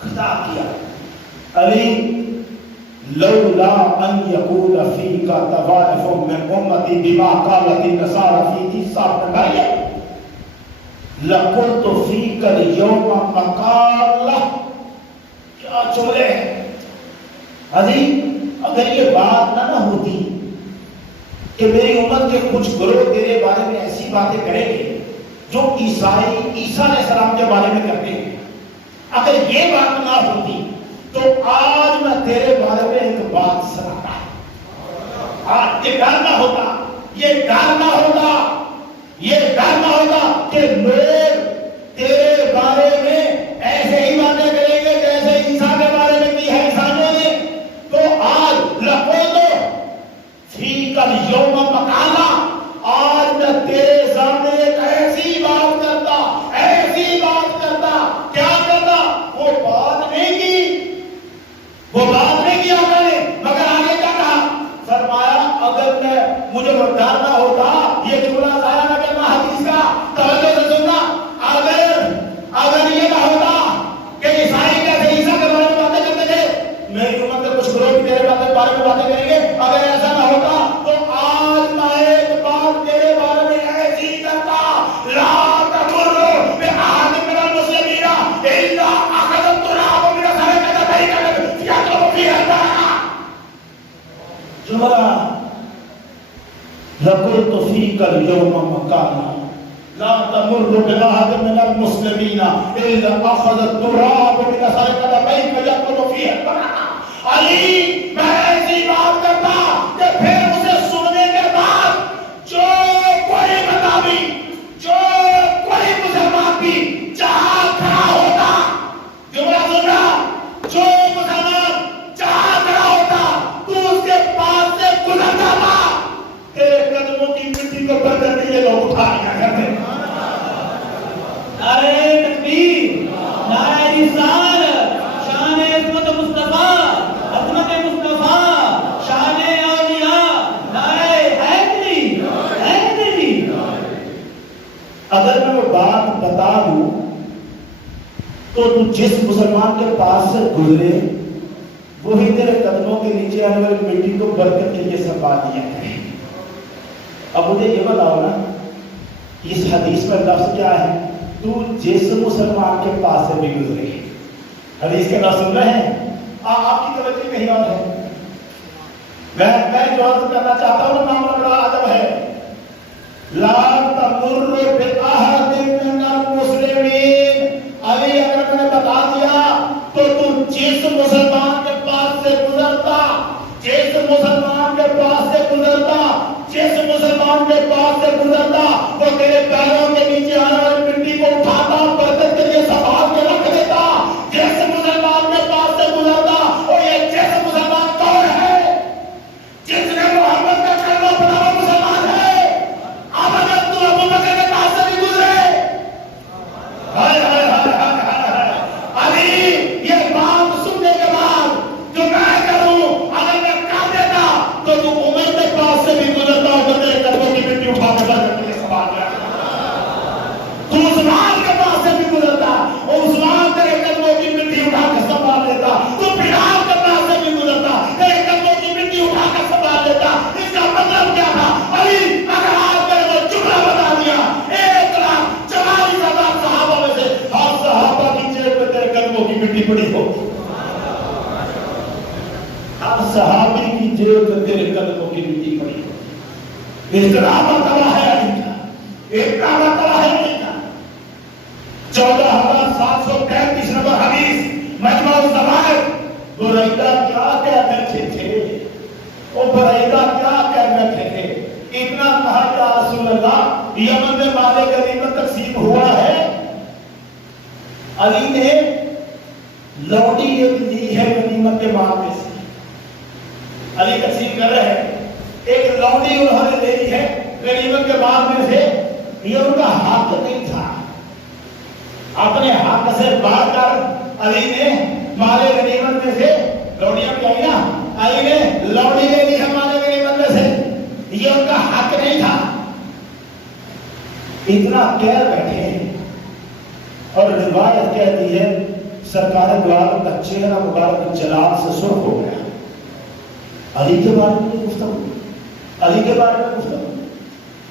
خطاب کیا، علی لولا ان یقول فیک طوائف من امتی بما قالت النصارى فی عیسی ابن مریم لقلت فیک اليوم مقالہ۔ کیا جملے ہیں علی، اگر یہ بات نہ ہوتی کہ میری امت کے کچھ گروہ تیرے بارے میں ایسی باتیں کریں گے جو عیسائی عیسیٰ علیہ السلام کے بارے میں کرتے ہیں، اگر یہ بات نہ ہوتی تو آج میں تیرے بارے میں ایک بات سناتا۔ آج یہ ڈر نہ ہوتا، یہ ڈر نہ ہوتا، یہ ڈر نہ ہوتا کہ لوگ تیرے بارے میں ایسے ہی باتیں کریں گے جیسے عیسیٰ کے بارے میں کی ہے عیسائیوں نے، تو آج لقوتو فیک اليوم مقالہ، آج میں تیرے سامنے ایک ایسی بات کرتا، ایسی بات کرتا، کیا کرتا؟ وہ بات نہیں کی، وہ بات نہیں کیا میں نے، مگر آگے کیا کہا؟ فرمایا اگر میں مجھے ڈر نہ ہوتا، یہ جملہ ضائع نہ کرنا حدیث کا، توجہ سے سننا، اگر یہ نہ ہوتا کہ عیسائی کیسے عیسیٰ کے بارے میں باتیں کرتے تھے، میری امت کے کچھ لوگ بھی تیرے بارے میں باتیں کریں گے، اگر ایسا نہ ہوتا تو آج میں ایک بات تیرے بارے میں ایسی کرتا، لا تمروا بأحد من المسلمین الا اخذ التراب من صدقته فيكتب فيها البركة۔ جملہ لقلت فيك اليوم مقالا لا تمر بواحد من المسلمین الا اخذ التراب من اثر قدميك يقول فيه البركة. علی میں ایسی بات کرتا کہ پھر اسے سننے کے بعد جو کوئی مذہبی جو کوئی مسلمان بھی جہاں کھڑا ہوتا جملہ سننا جو مسلمان جہاں کھڑا ہوتا تو اس کے پاس سے گزرتا تھا تیرے قدموں کی مٹی کو برکت کے لیے لوگ اٹھا لیا کرتے. نعرہ تکبیر، نعرہ رسالت، شان عظمت مصطفیٰ، عظمت مصطفیٰ، شان اولیاء، نعرہ حیدری، حیدری. اگر میں وہ بات بتا دوں تو تو جس مسلمان کے پاس سے گزرے وہی تیرے قدموں کے نیچے آنے والی مٹی کو برکت کے لیے سنبھال لیا ہے. اب مجھے یہ بتاؤ نا اس حدیث میں لفظ کیا ہے؟ تو جس مسلمان کے پاس سے بھی گزرے. حدیث کے لفظ سن رہے ہیں؟ آپ کی توجہ کہیں اور ہے. میں جو عرض کرنا چاہتا ہوں معاملہ بڑا ادب ہے. لا تمر بأحد من المسلمین. ابھی اگر میں نے بتا دیا تو تم جس مسلمان کے پاس سے گزرتا جس مسلمان کے پاس سے گزرتا جس مسلمان کے پاس سے گزرتا وہ تیرے پیروں کے نیچے آنے والی مٹی کو اٹھاتا برکت کے لیے سنبھال کے رکھ دیتا. جس مسلمان کے پاس سے گزرتا اور یہ جس مسلمان کون ہے؟ جس نے محمد کا کلمہ پڑھا وہ مسلمان ہے. اب اگر تو ابو بکر کے پاس سے بھی گزرے ہائے ہائے ہائے ہائے ابھی یہ بات سننے کے بعد جو میں کروں اگر میں کر دیتا تو تو عمر کے پاس سے بھی گزرتا اور تیرے قدموں کی مٹی اٹھا کے برکت کے لیے سنبھال کے تو عثمان کے پاس سے بھی گزرتا اور عثمان تیرے قدموں کی مٹی اٹھا کے سنبھال لیتا. تو بلال کے پاس سے بھی گزرتا تیرے قدموں کی مٹی اٹھا کے سنبھال لیتا. اس کا مطلب کیا تھا؟ علی اگر آپ نے وہ جملہ بتا دیا 1,44,000 صحابہ میں سے ہر صحابہ کی جیب میں تیرے قدموں کی مٹی پڑی ہو. ہر صحابی کی جیب میں تیرے قدموں کی مٹی پڑی ہو. اتنا مرتبہ ہے علی کا، اتنا مرتبہ ہے علی کا. 14,733 نمبر حدیث مجموع الزوائد. بریدہ کیا کہہ بیٹھے تھے؟ وہ بریدہ کیا کہہ بیٹھے تھے؟ اتنا کہا یا رسول اللہ یمن میں مال غنیمت تقسیم ہوا ہے. علی نے لوٹی ایک لی ہے غنیمت کے مال میں سے. علی تقسیم کر رہے ہیں ایک لوٹی انہوں نے لے لی ہے غنیمت کے مال میں سے. یہ ان کا حق نہیں تھا. اپنے حق سے بڑھ کر علی نے مال غنیمت میں سے لوٹیاں کیا نا علی نے لوٹی لے لی ہے مال غنیمت میں سے. یہ ان کا حق نہیں تھا. اتنا کہہ بیٹھے اور روایت کہتی ہے سرکار دو عالم کا چہرہ مبارک جلال سے سرخ ہو گیا. علی کے بارے میں گفتگو علی کے بارے میں گفتگو.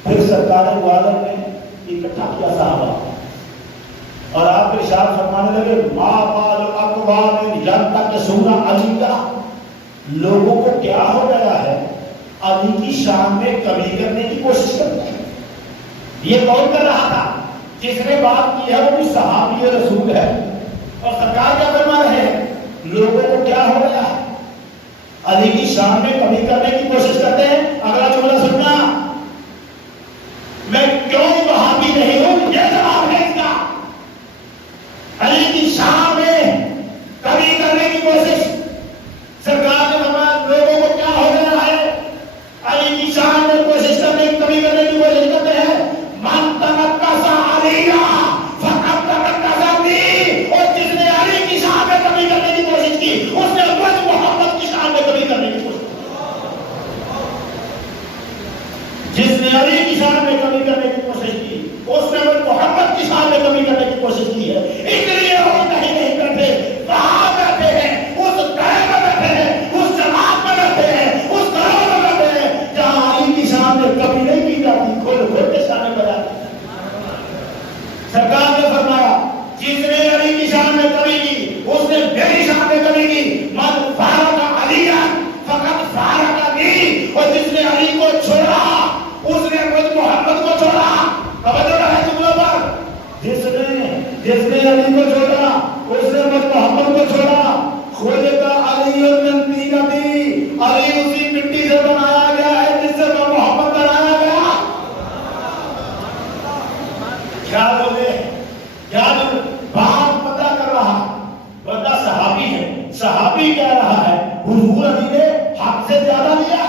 پھر سرکار دو عالم نے اکٹھا کیا صحابہ اور آپ کے ارشاد فرمانے لگے ما بال اقوام ینتقصون علی کا. لوگوں کو کیا ہو گیا ہے علی کی شان میں کمی کرنے کی کوشش کرتے ہیں. یہ کون کر رہا تھا؟ جس نے بات کی ہے وہ بھی صحابی رسول ہے. اور سرکار کیا فرما رہے ہیں؟ لوگوں کو کیا ہو گیا ہے علی کی شان میں کمی کرنے کی کوشش کرتے ہیں. اگلا جملہ سننا میں کیوں وہابی نہیں ہوں یہ جواب ہے اس کا. علی کی شان میں کمی کرنے کی کوشش. سرکار نے فرمایا لوگوں کو کیا ہو گیا ہے علی کی شان میں کوشش کرنے کی کمی کرنے کی کوشش کرتے ہیں. من تنقص علی فقط تنقص بی. اور جس نے علی کی شان میں کمی کرنے کی کوشش کی اس نے خود محمد کی شان میں کمی کرنے کی کوشش کی. جس نے علی کو چھوڑا اس نے محمد کو چھوڑا. خلق علی من طینۃ، علی اسی مٹی سے بنایا گیا ہے جس سے محمد بنایا گیا. کیا بولے یاد بات پتہ کر رہا بندہ صحابی ہے. صحابی کہہ رہا ہے حضور علی نے حق سے زیادہ لیا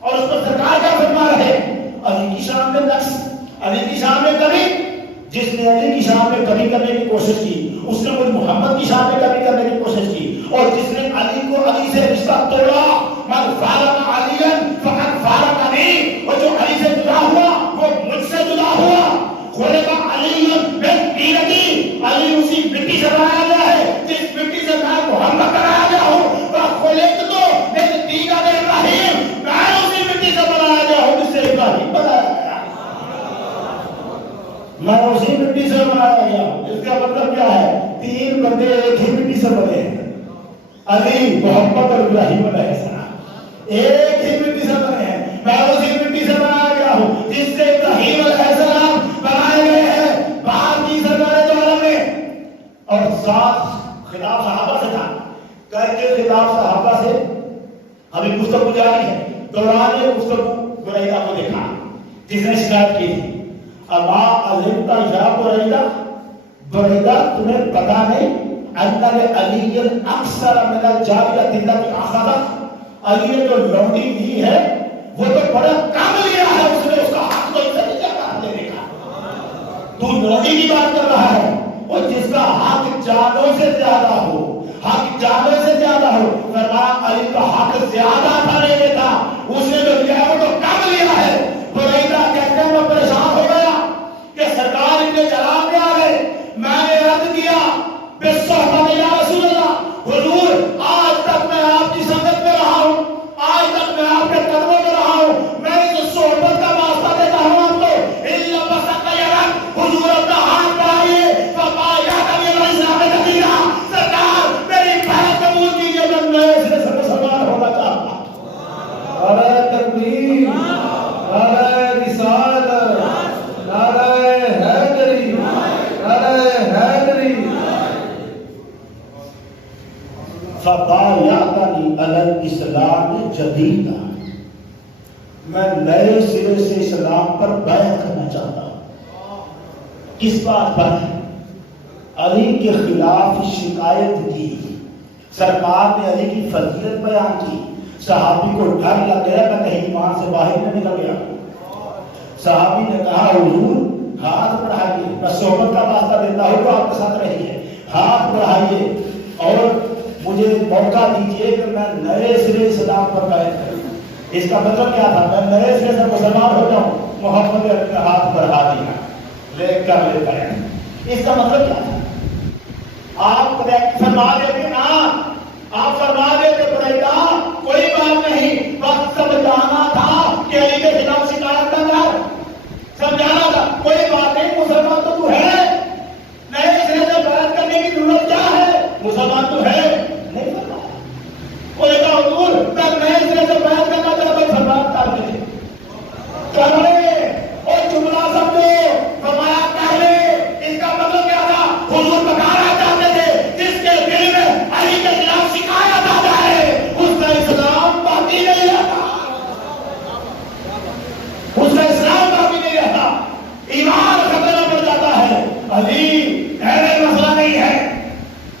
اور اس پر سرکار کیا فرما رہے. علی کی شان میں نقص، علی کی شان میں کمی. جس نے علی کی شان میں کمی کرنے کی کوشش کی اس نے مجھ محمد کی شان میں کمی کرنے کی کوشش کی. اور جس نے علی کو علی سے رشتہ توڑا، من فارق علی فقط فارقنی، اور جو علی سے جدا ہوا وہ مجھ سے جدا ہوا. خلق علی من طینۃ، علی اسی مٹی سے بنایا گیا ہے جس مٹی سے میں محمد بنایا گیا ہوں. خلق تو من طینۃ ابراہیم، میں اسی مٹی سے بنایا گیا ہوں جس سے ابراہیم بنایا گیا. میں اسی مٹی سے بنایا گیا ہوں. اس کا مطلب کیا ہے؟ تین بندے ایک ہی مٹی سے بنے ہیں، علی محمد اور ابراہیم علیہ السلام ایک ہی مٹی سے بنے ہیں. میں اسی مٹی سے بنایا گیا ہوں جس سے ابراہیم علیہ السلام بنائے گئے ہیں بعد کی سرکار دو عالم میں. اور ساتھ خطاب صحابہ سے تھا، کر کے خطاب صحابہ سے ہمیں گفتگو جاری ہے. دوران گفتگو بریدہ کو دیکھا جس نے شکایت کی تھی، اما علمت یا بریدہ، بریدہ تمہیں پتا نہیں ان علی اکثر من الجاریہ التي اخذت، علی نے جو لونڈی لی ہے وہ تو بڑا کم لیا ہے، اس نے اس کا حق تو اسے نہیں کیا دینے کا. تو لونڈی کی بات کر رہا ہے، اور جس کا حق جانوں سے زیادہ ہو، حق جانوں سے زیادہ ہو. فرمایا علی کا حق زیادہ تھا لینے کا، اس نے جو لیا وہ تو کم لیا ہے. بریدہ کہتے ہیں میں پریشان ہو گیا کہ سرکار اتنے جلال میں آ گئے. میں نے عرض کیا بالصحبت یا رسول اللہ، حضور آج تک میں آپ کی سنگت میں رہا ہوں، آج تک میں آپ کے قدموں میں رہا ہوں، میں جو صحبت کا واسطہ دیتا ہوں آپ کو. الا بسط یدک، حضور اپنا ہاتھ بڑھائیے. فبایعت بالاسلام کبیرا، سرکار میری بیعت قبول کیجیے، میں نئے سرے سے مسلمان ہونا چاہتا ہوں. نعرہ تکبیر، نعرہ رسالت، نعرہ حیدری، نعرہ حیدری. فبایعتنی علی الاسلام جدیدا، میں نئے سرے سے اسلام پر بیعت کرنا چاہتا ہوں. کس بات پر؟ علی کے خلاف شکایت کی، سرکار نے علی کی فضیلت بیان کی. صحابی کو ڈر لگ گیا میں کہیں ایمان سے باہر نہ نکل گیا. صحابی نے کہا حضور ہاتھ بڑھائیے، میں صحبت کا واسطہ دیتا ہوں تو آپ کے ساتھ رہیے، ہاتھ بڑھائیے اور مجھے موقع دیجیے کہ میں نئے سرے اسلام پر بیعت کروں. اس کا مطلب کیا تھا؟ میں نئے سرے سے مسلمان ہو جاؤں. محمد نے اپنا ہاتھ بڑھا دیا، لے کر لے گئے. اس کا مطلب کیا تھا؟ آپ فرما دیتے نا، آپ فرما دیتے بریدہ کوئی بات نہیں، وقت سمجھانا تھا کہ علی کے خلاف شکایت نہ کر، سمجھانا تھا. کوئی بات نہیں، مسلمان تو ہے، نئے سرے سے بیعت کرنے کی ضرورت کیا ہے؟ مسلمان تو ہے. نہیں فرمایا. کوئی کہا حضور میں نئے سرے سے بیعت کرنا چاہتا ہوں، فرمایا کر دے، کر لے. اور جملہ سمجھو، فرمایا کر لے. اس کا مطلب کیا تھا؟ حضور بتانا چاہتے تھے جس کے دل میں علی کے خلاف شکایت آ جائے اس کا اسلام باقی نہیں رہتا، اس کا اسلام باقی نہیں رہتا، ایمان ختم پڑ جاتا ہے. علی ایسا مسئلہ نہیں ہے.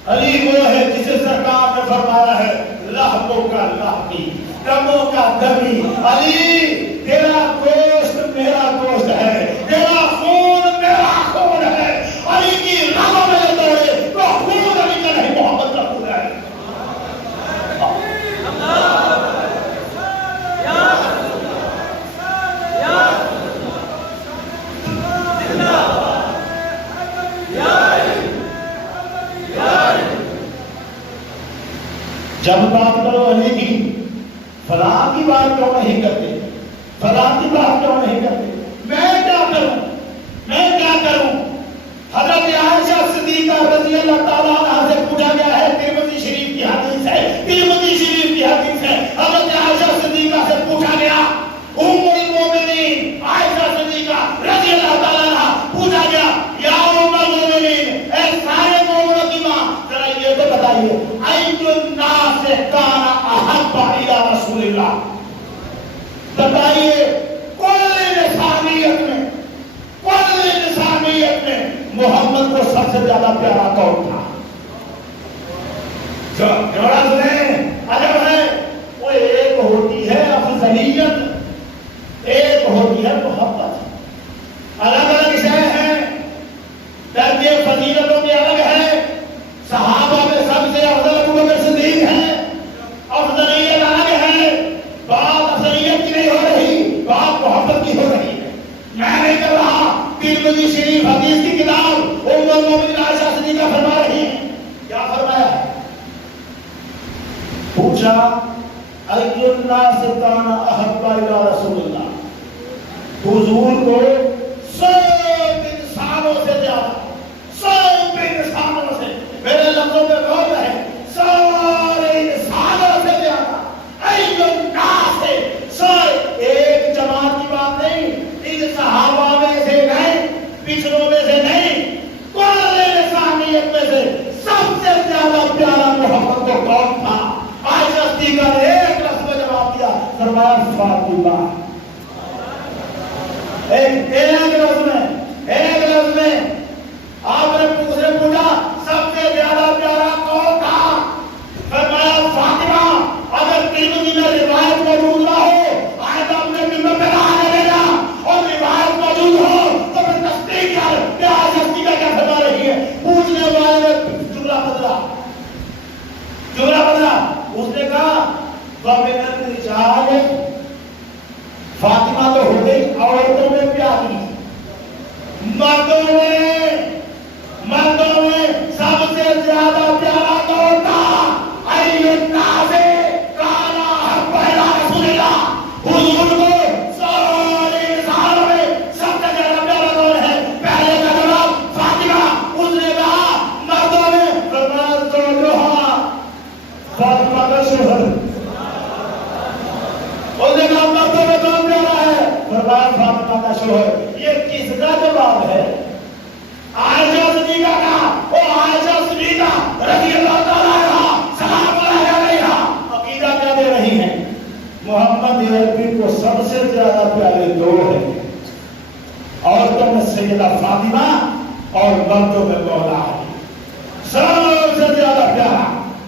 علی وہ ہے جسے سرکار نے فرمایا ہے لحموں کا لحمی، دموں کا دمی. علی تیرا گوشت میرا گوشت ہے، تیرا خون میرا خون ہے. علی کی رگوں میں دوڑے تو خون علی کا نہیں، محمد کا خون ہے. جب بات کرو علی کی، فلاں کی بات کیوں نہیں کرتے، فلاں کی بات کیوں نہیں کرتے؟ میں کیا کروں، میں کیا کروں؟ حضرت عائشہ صدیقہ رضی اللہ تعالیٰ عنہا سے پوچھا گیا ہے، ترمذی شریف کی حدیث ہے، ترمذی شریف کی حدیث ہے. حضرت عائشہ صدیقہ سے پوچھا گیا، ام المومنین عائشہ صدیقہ رضی اللہ تعالیٰ عنہا پوچھا گیا، یا ام المومنین، اے محمد کو سب سے زیادہ پیارا کون تھا؟ جوڑا سنیں، عجب ہے، وہ ایک ہوتی ہے افضلیت، ایک ہوتی ہے محبت، الگ الگ شے ہیں، درجے فضیلتوں کے الگ ہے۔ صحابہ میں سب سے افضل ابو بکر صدیق ہے، افضلیت الگ ہے، بات افضلیت کی نہیں ہو رہی، بات محبت کی ہو رہی ہے۔ میں نہیں کر رہا، ترمذی شریف حدیث کی کتاب ام المؤمنین عائشہ صدیقہ فرما رہی ہیں، کیا فرمایا ہے؟ پوچھا ای الناس کان احب الی رسول اللہ، حضور کو سب انسانوں سے زیادہ، سب انسانوں سے، میرے لفظوں میں غور ہے، سارے انسانوں سے زیادہ، ای الناس سے، سارے، ایک جماعت کی بات نہیں، ان صحابہ میں سے نہیں، پچھلوں میں سے نہیں، کل انسانیت میں سے سب سے زیادہ پیارا محمد کو کون تھا؟ عائشہ صدیقہ نے ایک لفظ میں جواب دیا، فرمایا فاطمہ۔ ایک لفظ میں آپ نے پوچھا سب سے زیادہ پیارا کون تھا؟ فرمایا فاطمہ۔ اگر ترمذی میں روایت موجود نہ ہو، آج اپنے ممبر پہ نہ آنے دینا، اور روایت موجود ہو تو پھر تصدیق کر کہ عائشہ صدیقہ کیا فرما رہی ہے۔ پوچھنے والے نے جملہ بدلا، اس نے کہا وَمِنَ الرِّجَالِ، فاطمہ تو ہو گئی عورتوں میں پیاری، مردوں میں سب سے زیادہ پیارا کون تھا؟ ای الناس کان احب الی رسول اللہ، حضور کو سارے انسانوں میں سب سے زیادہ پیارا کون ہے؟ پہلے کا جواب فاطمہ۔ اس نے کہا مردوں میں، فرمایا زوجہا، فاطمہ کا شوہر۔ اس نے کہا مردوں میں کون پیارا ہے؟ فرمایا فاطمہ کا شوہر۔ یہ کس کا جواب ہے؟ عائشہ صدیقہ کا۔ وہ عائشہ صدیقہ رضی اللہ تعالیٰ عنہا سلام اللہ علیہا عقیدہ کیا دے رہی ہیں؟ محمد عربی کو سب سے زیادہ پیارے دو ہیں، عورتوں میں سیدہ فاطمہ اور مردوں میں مولا علی۔ سب سے زیادہ پیارا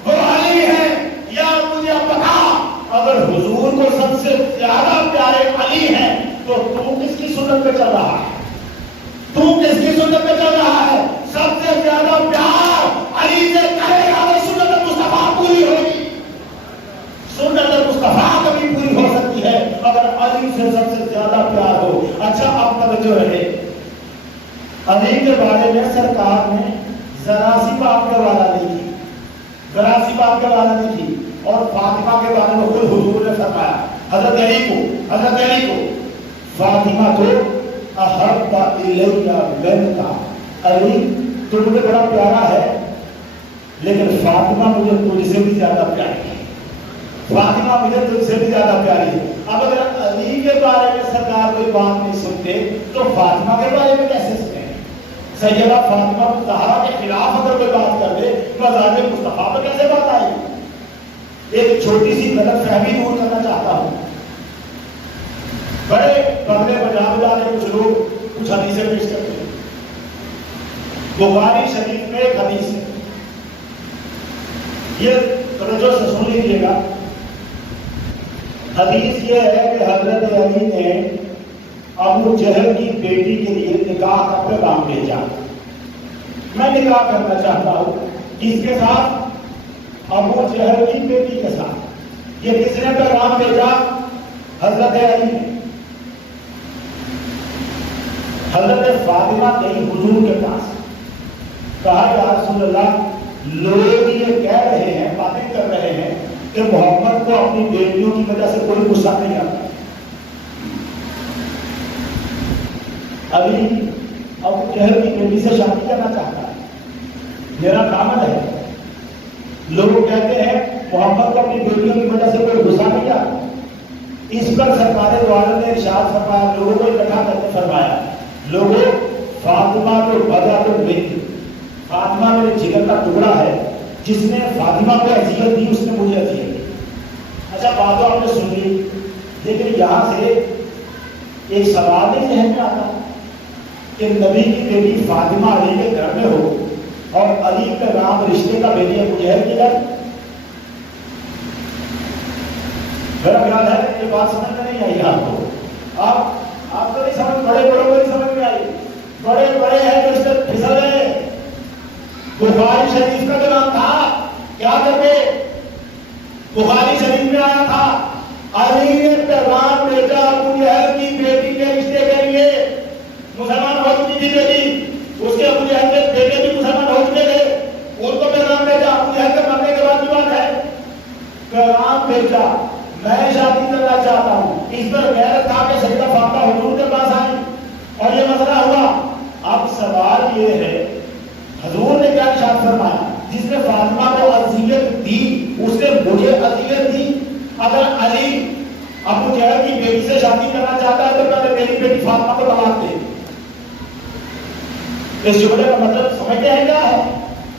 وہ علی ہے، یا مجھے پتا اگر حضور کو سب سے زیادہ پیارے علی ہیں تو کس کی سنت پہ چل رہا ہے؟ کس کی سنت پہ چل رہا ہے؟ سب سے زیادہ پیار علی سے کرے گا تو سنت مصطفیٰ پوری ہوگی۔ سنت مصطفیٰ کبھی پوری ہو سکتی ہے اگر علی سے سب سے زیادہ پیار ہو۔ اچھا اب توجہ رہے، علی کے بارے میں سرکار نے ذرا سی بات کا وعدہ نہیں کی، ذرا سی بات کا وعدہ نہیں کی، اور فاطمہ کے بارے میں خود حضور نے فرمایا، حضرت علی کو فاطمہ کو احب الی منک، علی تو مجھے بڑا پیارا ہے لیکن فاطمہ مجھے تجھ سے بھی زیادہ پیاری ہے، فاطمہ مجھے تجھ سے بھی زیادہ پیاری ہے۔ اب اگر علی کے بارے میں سرکار کوئی بات نہیں سنتے تو فاطمہ کے بارے میں کیسے سنیں؟ سیدہ فاطمہ الزہرا کے خلاف اگر کوئی بات کر دے مذہب مصطفیٰ پر کیسے بات آئی؟ ایک چھوٹی سی غلط فہمی دور کرنا چاہتا ہوں۔ بڑے بغلے بجا کے کچھ لوگ کچھ حدیثیں پیش کرتے ہیں۔ بخاری شریف میں ایک حدیث ہے، یہ توجہ سے سن لیجیے گا۔ حدیث یہ ہے کہ حضرت علی نے ابو جہل کی بیٹی کے لیے نکاح کا پیغام بھیجا، میں نکاح کرنا چاہتا ہوں، کس کے ساتھ؟ ابو جہل کی بیٹی کے ساتھ۔ یہ کس نے پیغام بھیجا؟ حضرت علی نے۔ حضرت فاطمہ گئی حضور کے پاس، کہا یا رسول اللہ، لوگ یہ کہہ رہے ہیں، باتیں کر رہے ہیں کہ محمد کو اپنی بیٹیوں کی وجہ سے کوئی غصہ نہیں آتا۔ ابھی ابو جہل کی بیٹی سے شادی کرنا چاہتا ہے، میرا دامن ہے۔ لوگ کہتے ہیں محمد کو اپنی بیٹیوں کی وجہ سے کوئی غصہ نہیں آتا۔ اس پر سرکار دو عالم نے ارشاد فرمایا، لوگوں کو اکٹھا کر کے فرمایا، لوگوں فاطمہ کو بدر بنت، فاطمہ میرے جگر کا ٹکڑا ہے، جس نے فاطمہ کو اذیت دی اس نے مجھے اذیت دی۔ اچھا بات تو آپ نے سن لی، لیکن یہاں سے ایک سوال نہیں ذہن میں آتا، کہ نبی کی بیٹی فاطمہ علی کے گھر میں ہو اور علی پیغام رشتے کا بھیجے ابو جہل کے گھر؟ میرا خیال ہے یہ بات سمجھ میں نہیں آئی آپ کو. آپ کو نہیں سمجھ، بڑے بڑوں کو نہیں سمجھ میں آئی. بڑے بڑے ہیں جو اس سے پھسل گئے. بخاری شریف کا جو نام تھا کیا کرتے؟ بخاری شریف میں آیا تھا علی نے پیغام بھیجا ابو جہل کی بیٹی کے رشتے کے لیے. مسلمان ہو چکی تھی بیٹی، اس کے ابو جہل کے بیٹے بھی مسلمان ہو چکے تھے. ان کو پیغام بھیجا، ابو جہل کے مرنے کے بعد کی بات ہے. پیغام بھیجا میں شادی کرنا چاہتا ہوں. اس پر غیرت تھا کہ سیدہ فاطمہ حضور کے پاس آئی اور یہ مسئلہ ہوا. اب سوال یہ ہے حضور نے کیا ارشاد فرمایا؟ جس نے فاطمہ کو اذیت دی اس نے مجھے اذیت دی. اگر علی ابو جہل کی بیٹی سے شادی کرنا چاہتا ہے تو پہلے میری بیٹی فاطمہ کو طلاق دے. اس جملے کا مطلب سمجھتے ہیں کیا ہے؟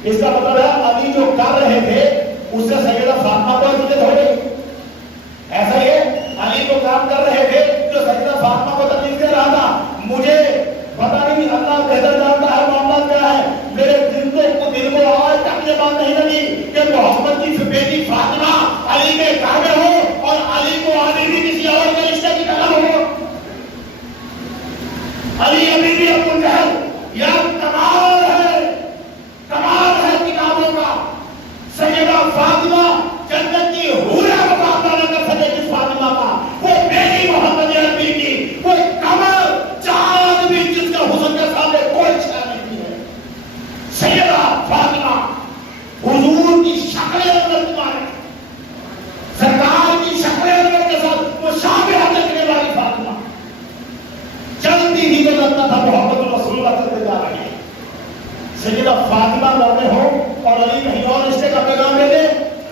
اس کا مطلب ہے علی جو کر رہے تھے اس سے سیدہ فاطمہ کو اذیت ہو گئی. ایسا ہی علی کو کام کر رہے تھے جو سیدہ فاطمہ کو تکلیف دے رہا تھا. مجھے پتہ نہیں، اللہ بہتر جانتا ہے معاملہ کیا ہے. میرے دل کو آج تک یہ بات نہیں لگی کہ محمد کی بیٹی فاطمہ علی کے گھر میں ہو اور علی کو آگے بھی کسی اور کے رشتے کی طرف ہو. علی ابھی بھی ابو جہل یا کمال ہے کتابوں کا. سیدہ فاطمہ جنت کی حور ہے، مقابلہ نہ کر سکے جس فاطمہ کا. وہ بیٹی محمد عربی کی کوئی کمر چاند بھی جس کا حسن کے سامنے کوئی چھا نہیں ہے. سیدہ فاطمہ حضور کی شکل انور تمہارے سرکار کی شکل انور کے ساتھ وہ شابہ دیکھنے والی فاطمہ چلتی ہی تو لگتا تھا محمد رسول اللہ چلتے جا رہے ہیں. سیدہ فاطمہ لڑنے ہو اور علی کہیں اور رشتے کا پیغام دے دے،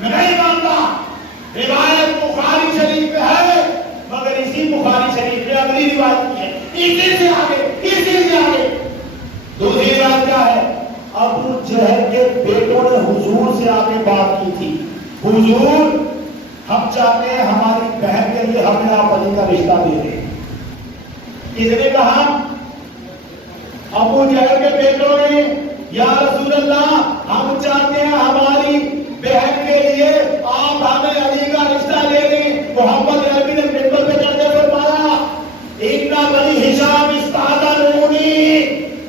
میں نہیں مانتا. روایت بخاری شریف میں ہے مگر اسی بخاری شریف میں اگلی روایت کی ہے اسی سے آگے. دوسری روایت کیا ہے؟ ابو جہل کے بیٹوں نے حضور سے آگے بات کی تھی. حضور ہم چاہتے ہیں ہماری بہن کے لیے ہمیں آپ علی کا رشتہ دے دیں. کس نے کہا؟ ابو جہل کے بیٹوں نے یا رسول اللہ ہم چاہتے ہیں ہماری بہن کے لیے آپ ہمیں علی کا رشتہ دے دیں. محمد عربی نے ممبر پہ چڑھ کے فرمایا اتنا بنی ہشام استاذنونی،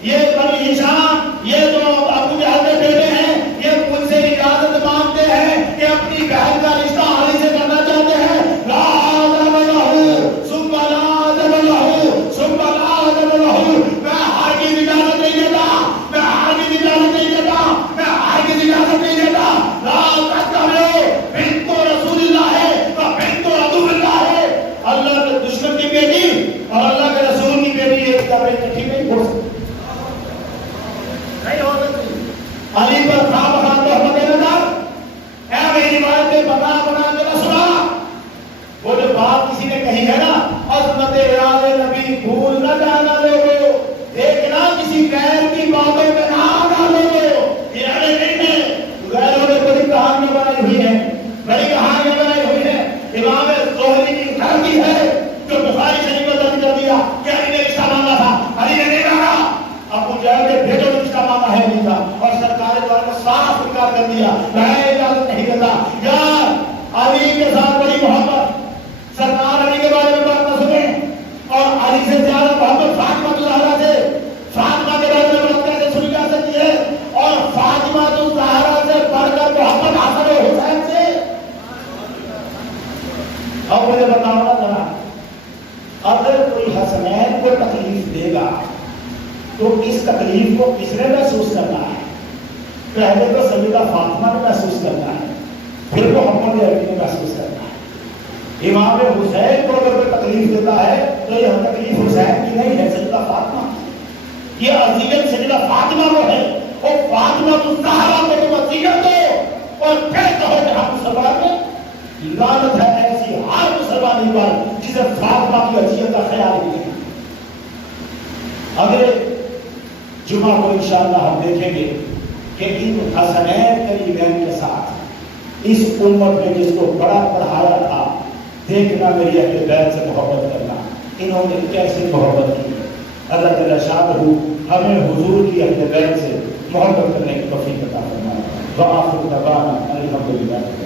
یہ بنی ہشام یہ جو ابو جہل کے بیٹے ہیں یہ مجھ سے اجازت مانگتے ہیں کہ اپنی بہن کا رشتہ علی سے کرنا چاہتے ہیں. لا عذب لہو ثم لا عذب لہو ثم لا عذب لہو. میں ہرگز اجازت نہیں دیتا، میں ہرگز اجازت نہیں دیتا، میں ہرگز اجازت نہیں دیتا. لا تقتلوا بنت رسول اللہ ہے و بنت عدو اللہ ہے. اللہ کے دشمن کی بیٹی اور اللہ کے رسول کی بیٹی ایک طرح اکٹھی نہیں ہو سکتی، نہیں ہو سکتی. علی پر خواب خان تہمت دینے تھا، اے میری روایت میں بنا کے نہ سنا. وہ جو بات کسی نے کہی ہے نا عظمت یاد نبی بھول نہ جانا لوگو، دیکھنا کسی غیر کی باتوں میں نہ آنا لوگو. یہ اڑے نہیں ہے، غیروں نے بڑی کہانیاں بنائی ہوئی ہیں، بڑی کہانیاں بنائی ہوئی ہیں. امام زہری کی غلطی ہے جو بخاری شریف میں درج کر دیا کہ علی نے رشتہ مانگا تھا، علی نے نہیں مانگا. ابو جہل کے بیٹوں نے رشتہ مانگا ہے نہیں تھا اور سرکار دوارا نے صاف انکار کر دیا، میں اجازت نہیں دیتا. یا علی کے ساتھ بڑی محبت، سرکار علی کے بارے میں بات نہ سنیں اور علی سے زیادہ محبت فاطمہ الزہرا سے. فاطمہ کے بارے میں بات کیسے سنی جا سکتی ہے؟ اور فاطمہ الزہرا سے بڑھ کر محبت حسن و حسین سے. اب مجھے بتاؤ نا ذرا، اگر کوئی حسنین کو تکلیف دے گا تو اس تکلیف کو کس نے محسوس کرنا ہے؟ پہلے تو سیدہ فاطمہ نے محسوس کرنا ہے، پھر محمد عربی نے محسوس کرنا ہے. امام حسین کو اگر کوئی تکلیف دیتا ہے تو یہ تکلیف حسین کی نہیں ہے، سیدہ فاطمہ کی. یہ اذیت سیدہ فاطمہ کو ہے. وہ فاطمہ الزہرا کو تم اذیت دو اور پھر کہو کہ ہم مسلمان ہیں. لعنت ہے ایسی ہر مسلمانی پر جسے فاطمہ کی اذیت کا خیال ہی نہیں. اگلے جمعہ کو انشاءاللہ ہم دیکھیں گے کہ ان حسنین کریمین کے ساتھ اس امت نے جس کو بڑا پڑھایا تھا، دیکھنا میری اہل بیت سے محبت کرنا، انہوں نے کیسے محبت کی. اللہ تعالیٰ شاد ہو ہمیں حضور کی اہل بیت سے محبت کرنے کی توفیق عطا فرمائے۔ وآخر دعوانا الحمدللہ۔